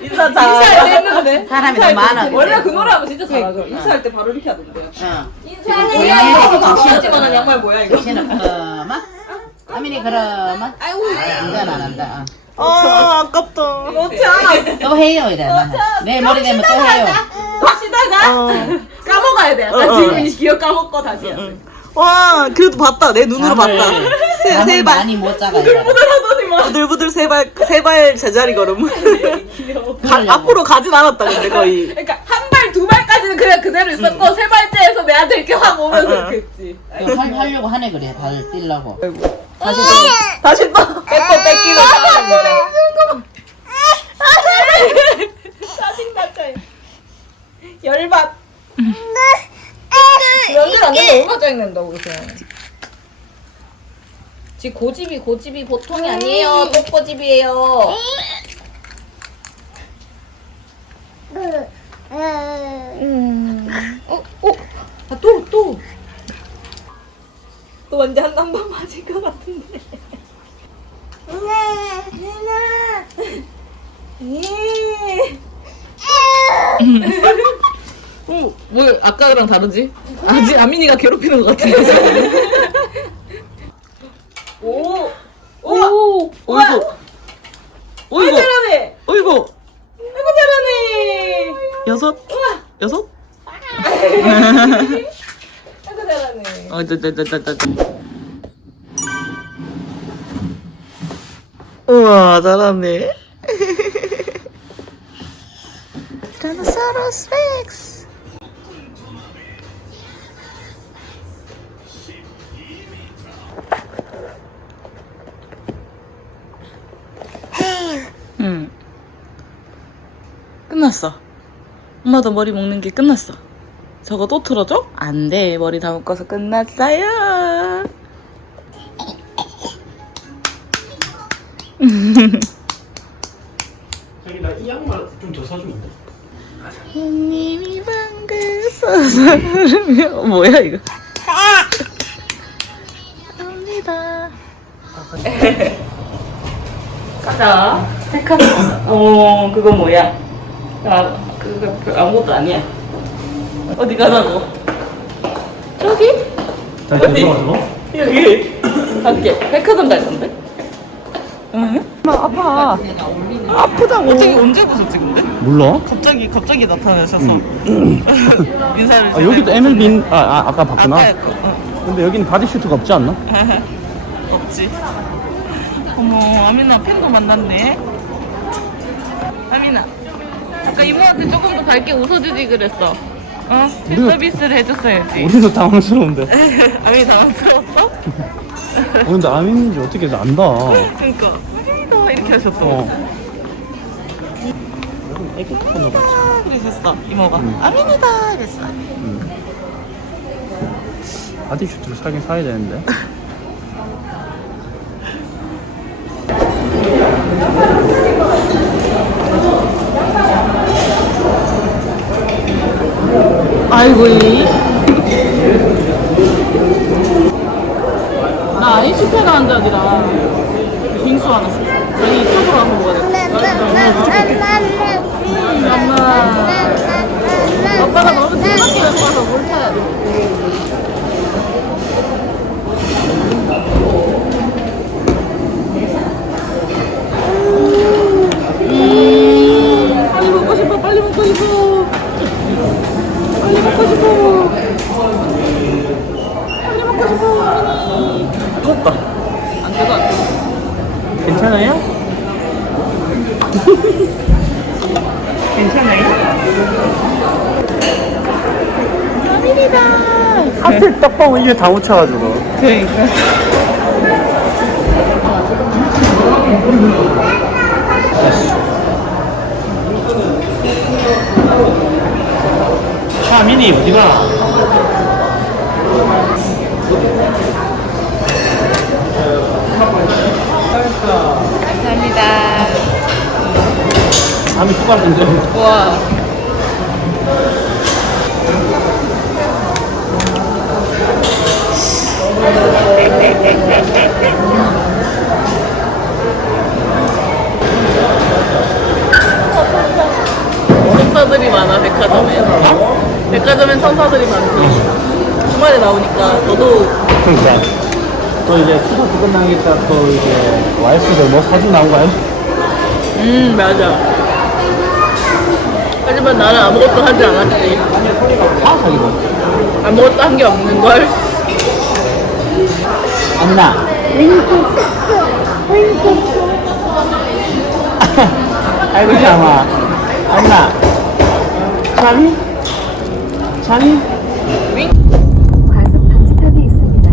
인사할 때 했는데. 사람이 너무 많아. 그치? 원래 그 노래 하면 진짜 잘하죠. 인사할 때 바로 이렇게 하던데요. 인사해요. 하지만 양말 뭐야 이거? 정신은 그러마? 아민이 그러마? 아이고. 인간 안 한다. 아 아깝다. 못해 알았어. 또 해요 이래. 내일 머리 되면 또 해요. 시다가 까먹어야 돼. 약간 지금 이 기억 까먹고 다시 해야 돼. 와 그래도 봤다. 내 눈으로 봤다. 세 발. 많이 못 자가. 부들부들 세발 제자리 걸음. 앞으로 가진 않았다 근데 거의. 그러니까 한 발, 두 발까지는 그냥 그대로 있었고 세 발째에서 내한테 이렇게 확 오면서 이렇게 했지. 하려고 하네 그래. 발 뛸라고. 다시 또 뺏기는 상황입니다. 짜증났죠. 열받. 아 안 되면 얼마 짜증낸다 무슨. 지 고집이 보통이 아니에요. 또 고집이에요. 또 완전 한 번 맞을 것 같은데. 뭐 아까랑 다르지? 아직 아민이가 괴롭히는 것 같은데. 오. 어이구. 어이구. 잘하네. 어이구. 아이고 잘하네. 여섯. 여섯. 아이고 잘하네. 우와, 잘하네. 티라노사우루스 렉스. 응. 끝났어. 엄마도 머리 묶는 게 끝났어. 저거 또 틀어줘? 안 돼. 머리 다 묶어서 끝났어요. 자기 나 이 양말 좀 더 사주면 돼? 님이 방금 써서 흐르며 뭐야 이거? 갑니다. 가자. 백화점. 그거 뭐야? 아, 그거 아무것도 아니야. 어디 가자고? 저기? 다시 들어가서? 여기. 갈게. 백화점 갈 건데? 응? 아파. 아프다고. 언제 보셨지 근데? 몰라. 갑자기 나타나셔서 인사를. 아 여기도 MLB 아까 봤구나. 아까였고. 근데 여기는 바디슈트가 없지 않나? 없지. 어머, 아민아 팬도 만났네. 아민아, 아까 이모한테 조금 더 밝게 웃어주지 그랬어. 팬 서비스를 해줬어야지. 우리도 당황스러운데. 아민이 당황스러웠어? 근데 아민인지 어떻게 안다. 그러니까 아민이다 이렇게 하셨어. 애기 폰으로 같이. 그러셨어 이모가. 아민이다 이랬어. 바디슈트를 사긴 사야 되는데. 아이고 나 아이스페가 한 잔이라 빙수 하나 샀어. 저희 이쪽으로 와서 먹어야 돼. 엄마 오빠가 너무 뜨겁게 예뻐서 물 타야 돼. 빨리 먹고 싶어. 빨리 먹고 싶어. 빨리 먹고 싶어. 빨리 먹고 싶어. 뜨겁다. 안 되고 안 돼. 괜찮아요? 괜찮아요? 아민이다. 하필 딱 보면 이게 다 묻혀가지고. 그러니까. 아민이 어디가? 감사합니다. 아민 수고하셨는데. 우와. 천사들이 많아 백화점에. 백화점엔 천사들이 많고 주말에 나오니까 저도 그러니까. 또 이제 추석도 끝나니까 또 이제 와이프들 뭐 사주 나온가요? 맞아. 하지만 나는 아무것도 하지 않았지. 다 사기고. 아무것도 한 게 없는 걸. 안나. 아이고 참아. 안나. 자니? 자니? 과속 방지턱이 있습니다.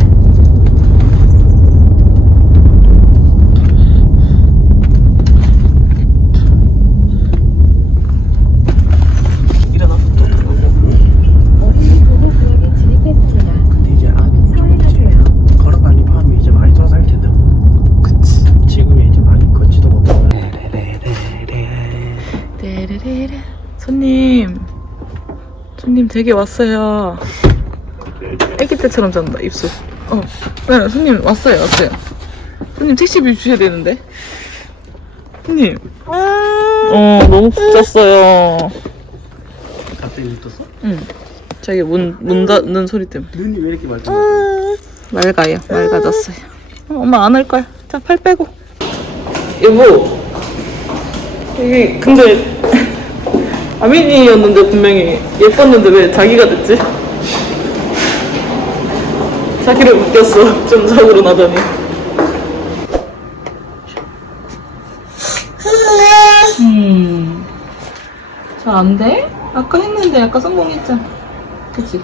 일어나. 어린이 보호 구역에 진입했습니다. 손님 되게 왔어요. 애기 때처럼 잔다 입술. 네, 손님 왔어요. 손님 택시비 주셔야 되는데. 손님. 너무 푹 잤어요. 갑자기 눈 떴어? 응. 자기 문 닫는 소리 때문에. 눈이 왜 이렇게 맑아? 맑아요. 맑아졌어요. 엄마 안 올 거야. 자, 팔 빼고. 여보. 이게 근데 아민이였는데 분명히 예뻤는데 왜 자기가 됐지? 자기를 웃겼어. 좀 자고로 나더니. 잘 안 돼? 아까 했는데 아까 성공했잖아. 그치?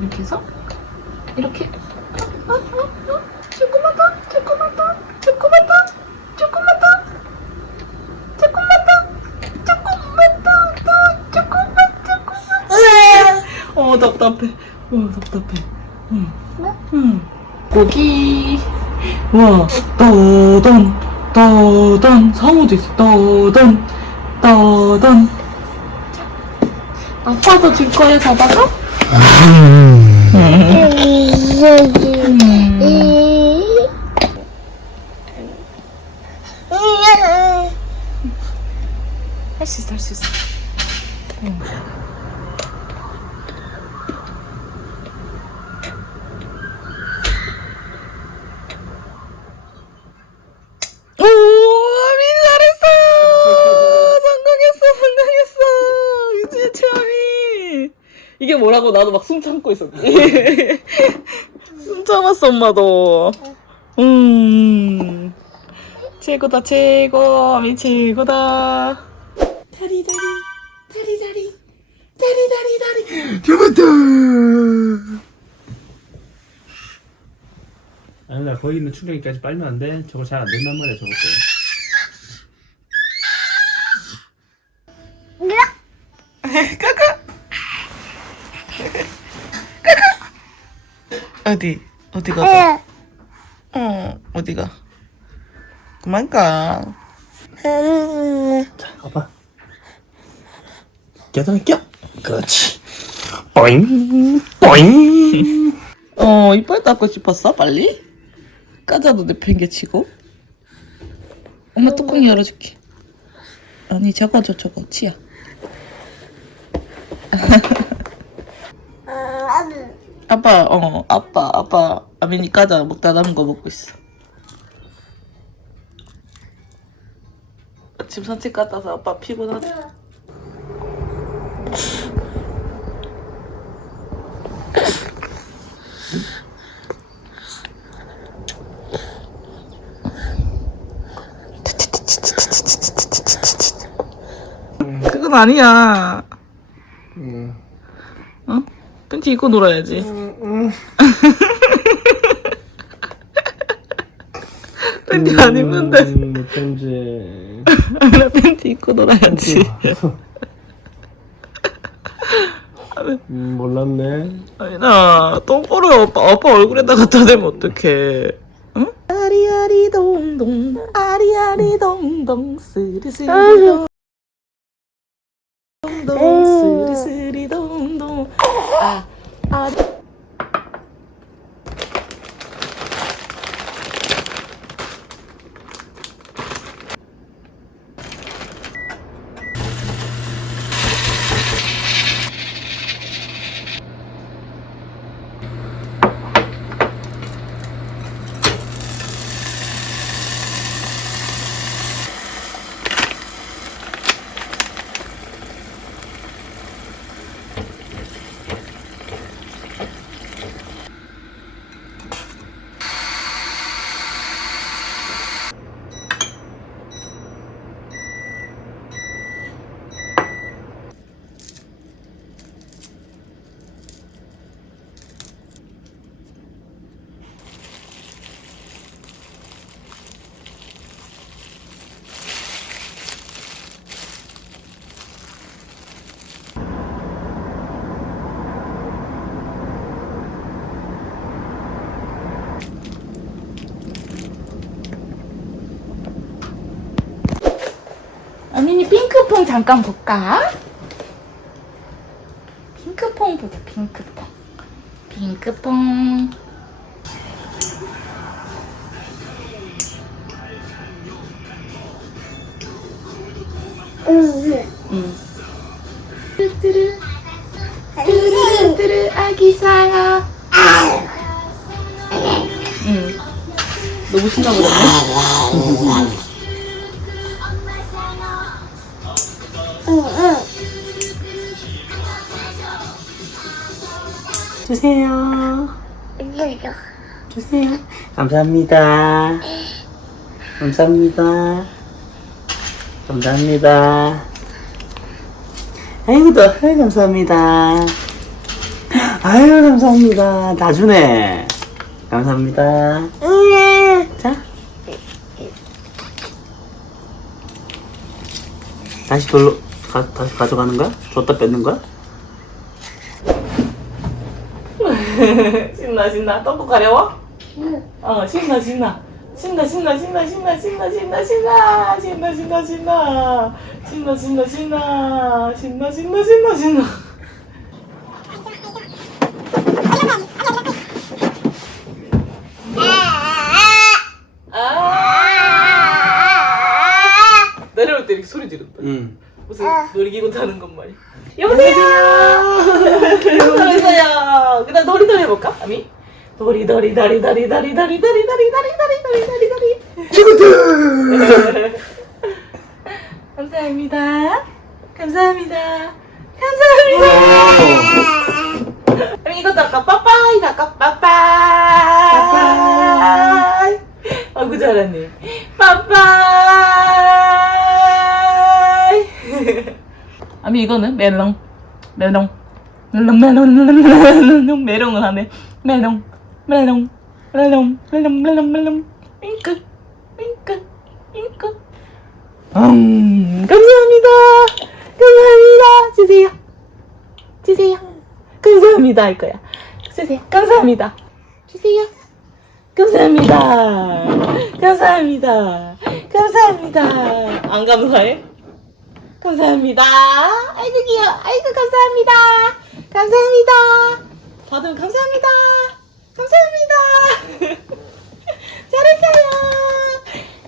이렇게 해서 이렇게 조금만 더 답답해. 고기. 와, 떠던 상어도 있어. 떠던. 아빠도 줄 거야, 잡아서? 할 수 있어. 오, 아민 잘했어. 성공했어. 유진이 최아민. 이게 뭐라고 나도 막 숨 참고 있었지. 숨 참았어 엄마도. 최고다 최고. 아민 최고다. 다리. 잡았다. 아니야, 거기 있는 충격기까지 빨면 안 돼. 저거 잘 안 된단 말이야, 저것도. 어디 가자. 어디가? 그만 가. 자, 아빠. 계단에 껴. 그렇지. 뽀잉. 이빨 닦고 싶었어? 빨리? 까자도 내팽개치고. 엄마 뚜껑 열어줄게. 아니 저거 치아. 아빠 아민이 까자 먹다 남은 거 먹고 있어. 아침 산책 갔다 와서 아빠 피곤하대. 그건 아니야. 팬티 입고 놀아야지. 팬티 안 입는데. 어쩐지. 팬티 입고 놀아야지. 몰랐네. 아니나 똥꼬를 아빠 얼굴에다 갖다 대면 어떡해. 응? 아리아리 동동 아리아리 동동 스리스리 동동 스리스리 동동 아리. 아민이 핑크퐁 잠깐 볼까? 핑크퐁 보자, 핑크퐁. 핑크퐁. 뚜루뚜루. 뚜루뚜루, 아기 상어. 너무 신나버렸네. 주세요. 주세요. 감사합니다. 감사합니다. 감사합니다. 아이고, 아유, 감사합니다. 아유, 감사합니다. 다 주네. 감사합니다. 자. 다시 다시 가져가는 거야? 줬다 뺏는 거야? 신나. 떡국 가려워? 어, 신나. 신나. 내려올 때 이렇게 소리 지른다. 응. 무슨 놀이기구 타는 것 마냥. 여보세요. 여보세요. 그다음 놀이도 해볼까, 아미? 도리. 감사합니다. 아미 이것도 아까 빠빠이 아까 빠빠이. 아이고 잘하네. 빠빠이. 아미 이거는 메롱 메롱을 하네. 메롱 윙크 감사합니다. 주세요. 감사합니다 할 거야. 주세요. 감사합니다. 주세요. 감사합니다. 안 감사해? 감사합니다. 아이고 귀여워. 아이고 감사합니다. 받으면 감사합니다. 잘했어요.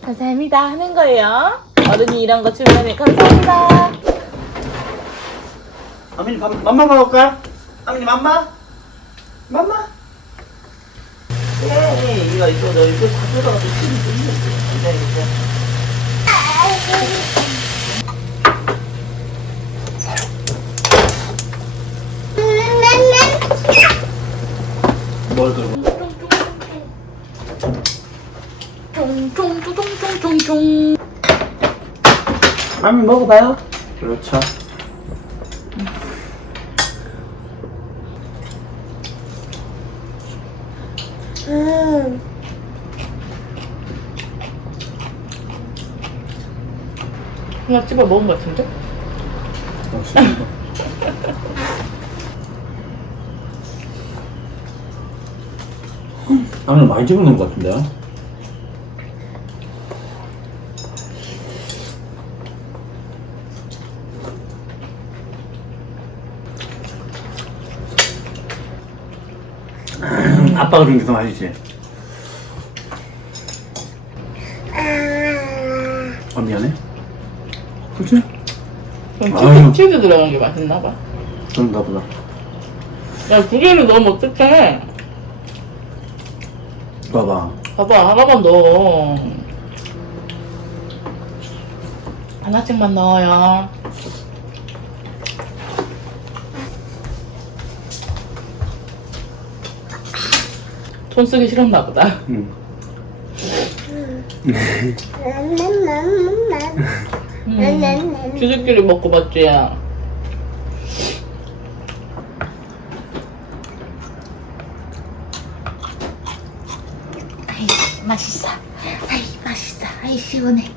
감사합니다 하는 거예요. 어른이 이런 거 주면은 감사합니다. 아민이 맘마 먹을까? 아민이 맘마? 네, 이거 너 이거 다 뜯어가지고 힘이 좀 힘들지. 뭘 들고? 쫑쫑쫑쫑쫑쫑. 아민 먹어봐요. 그렇죠. 그냥 집어 먹은 것 같은데? 아니 많이 집어넣은 것 같은데요? 아빠가 준 게 더 맛있지? 미안해? 그치? 아유. 치즈 들어간 게 맛있나 봐. 그런가 보다. 야, 두 개를 넣으면 어떡해? 봐봐. 봐봐, 하나만 넣어. 하나씩만 넣어요. 손 쓰기 싫었나 보다. 응. 지들끼리 먹고 봤지? 맛있어. 맛있어. 시원해.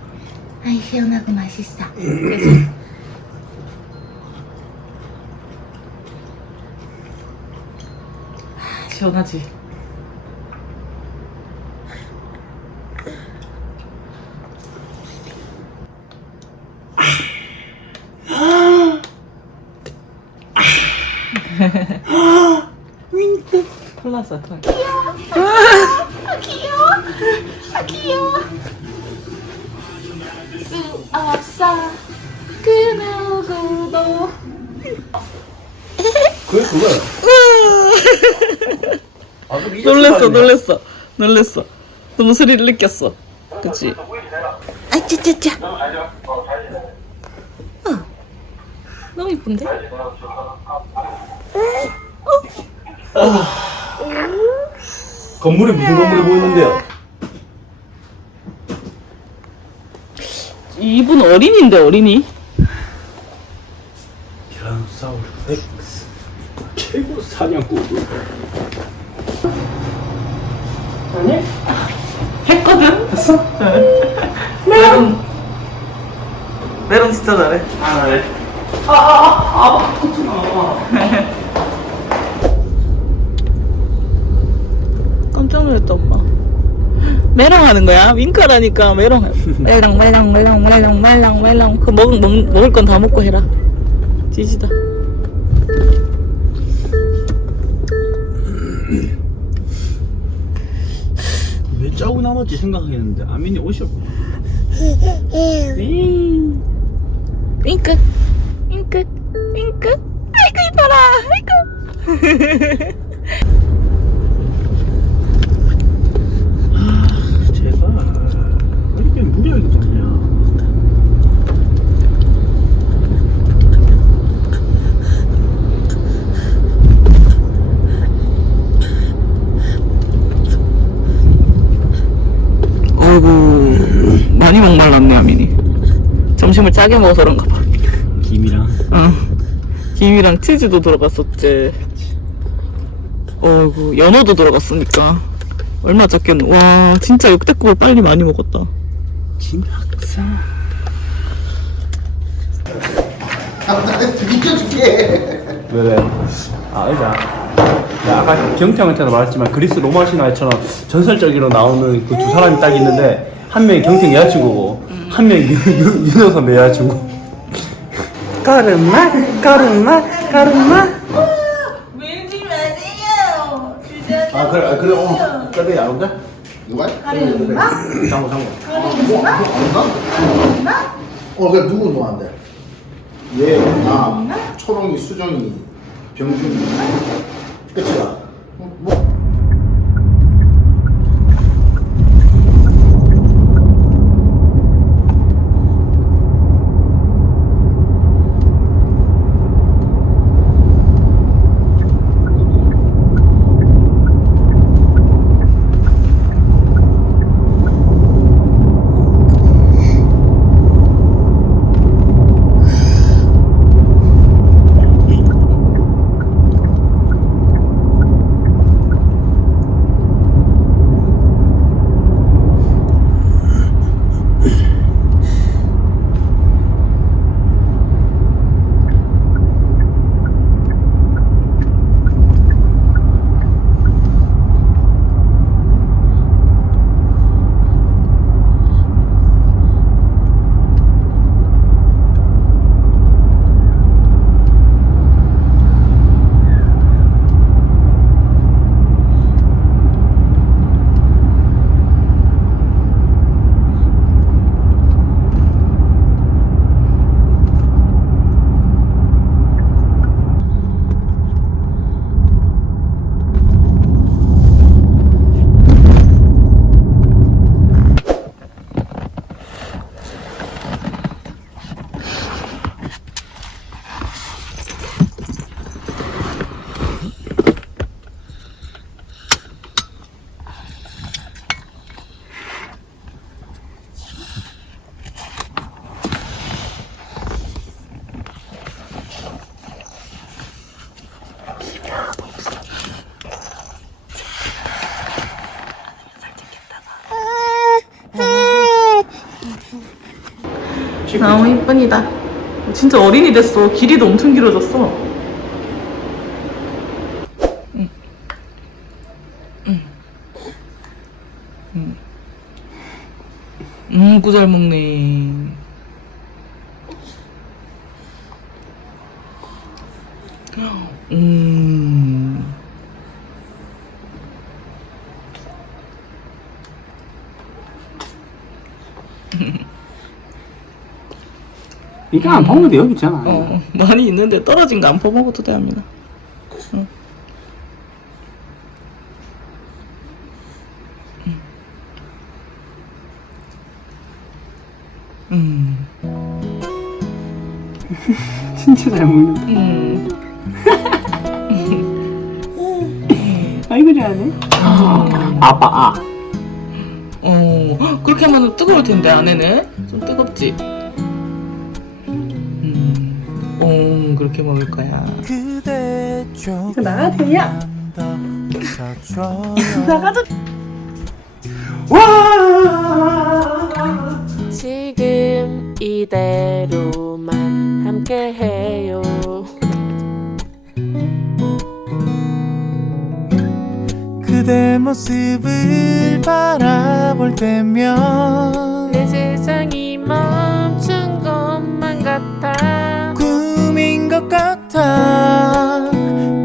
시원하고 맛있어. 그치? 시원하지? 윙크. 큰일 났어. 그게 그거야. 아, 그럼 이게 놀랬어. 너무 소리를 느꼈어. 그치? 아이, 짜짜짜. 너무 이쁜데? 건물이 무슨 건물이 보이는데요? 이분 어린인데, 어린이? 티라노사우루 렉스 최고 사냥꾼. 아니? 했거든? 했어? 메론 진짜 잘해. 아, 네. 깜짝 놀랐다, 엄마. 메롱 하는 거야? 윙크라니까 메롱. 말랑. 그 먹을 건 다 먹고 해라. 지지다. 왜 짜고 남았지 생각했는데 아민이 옷이 없고. 윙크. 아이고 이뻐라. 아이고. 제가 왜 이렇게 무리하게 잡냐. 아이고 많이 목말랐네 아민이. 점심을 짜게 먹어서 그런가 봐. 김이랑 응. 김이랑 치즈도 들어갔었지. 어이구 연어도 들어갔으니까 얼마 적겠노. 와 진짜 역대급을 빨리 많이 먹었다. 진학사. 왜? 아, 이자. 아까 경태형한테도 말했지만 그리스 로마 신화처럼 전설적으로 나오는 그 두 사람이 딱 있는데 한 명이 경태 여자친구고 한 명이 윤호 선배 여자친구. 가르마. 밀지 마세요. 아 그래 그래 안 온다? 누가? 장모 그래 누구 누구한테? 얘, 나, 초롱이, 수정이, 병준이 끝이야. 뭐? 너무 이쁜이다. 진짜 어린이 됐어. 길이도 엄청 길어졌어. 잘 먹네. 이게 안 퍼먹어도 여기 있잖아. 많이 있는데 떨어진 거 안 퍼먹어도 됩니다. 진짜 잘 먹는다. 아이고 잘하네. 아빠 그렇게 하면 뜨거울 텐데 안에는 좀 뜨겁지. 그렇게 먹을 거야. 이거 나가도 되냐? 나가도 지금 이대로만 함께해요. 그대 모습을 바라볼 때면 내 세상이 멈춘 것만 같아. 꿈인 것 같아.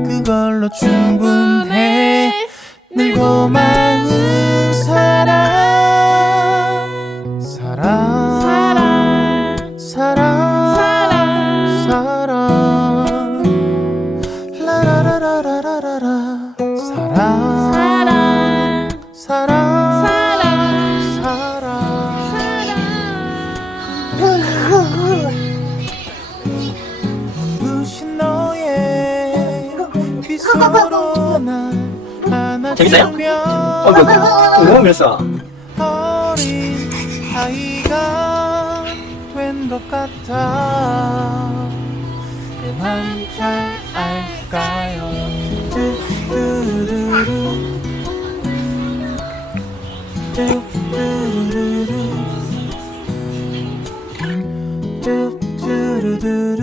그걸로 충분해. 늘 고마운 사랑 라라라라라라라 눈부신 너의 미소로 날 안아주면 너무 그랬어. 어린 아이가 된 것 같아. 그만 잘 알까요? 뚜루루루 뚜루루루 뚜루루루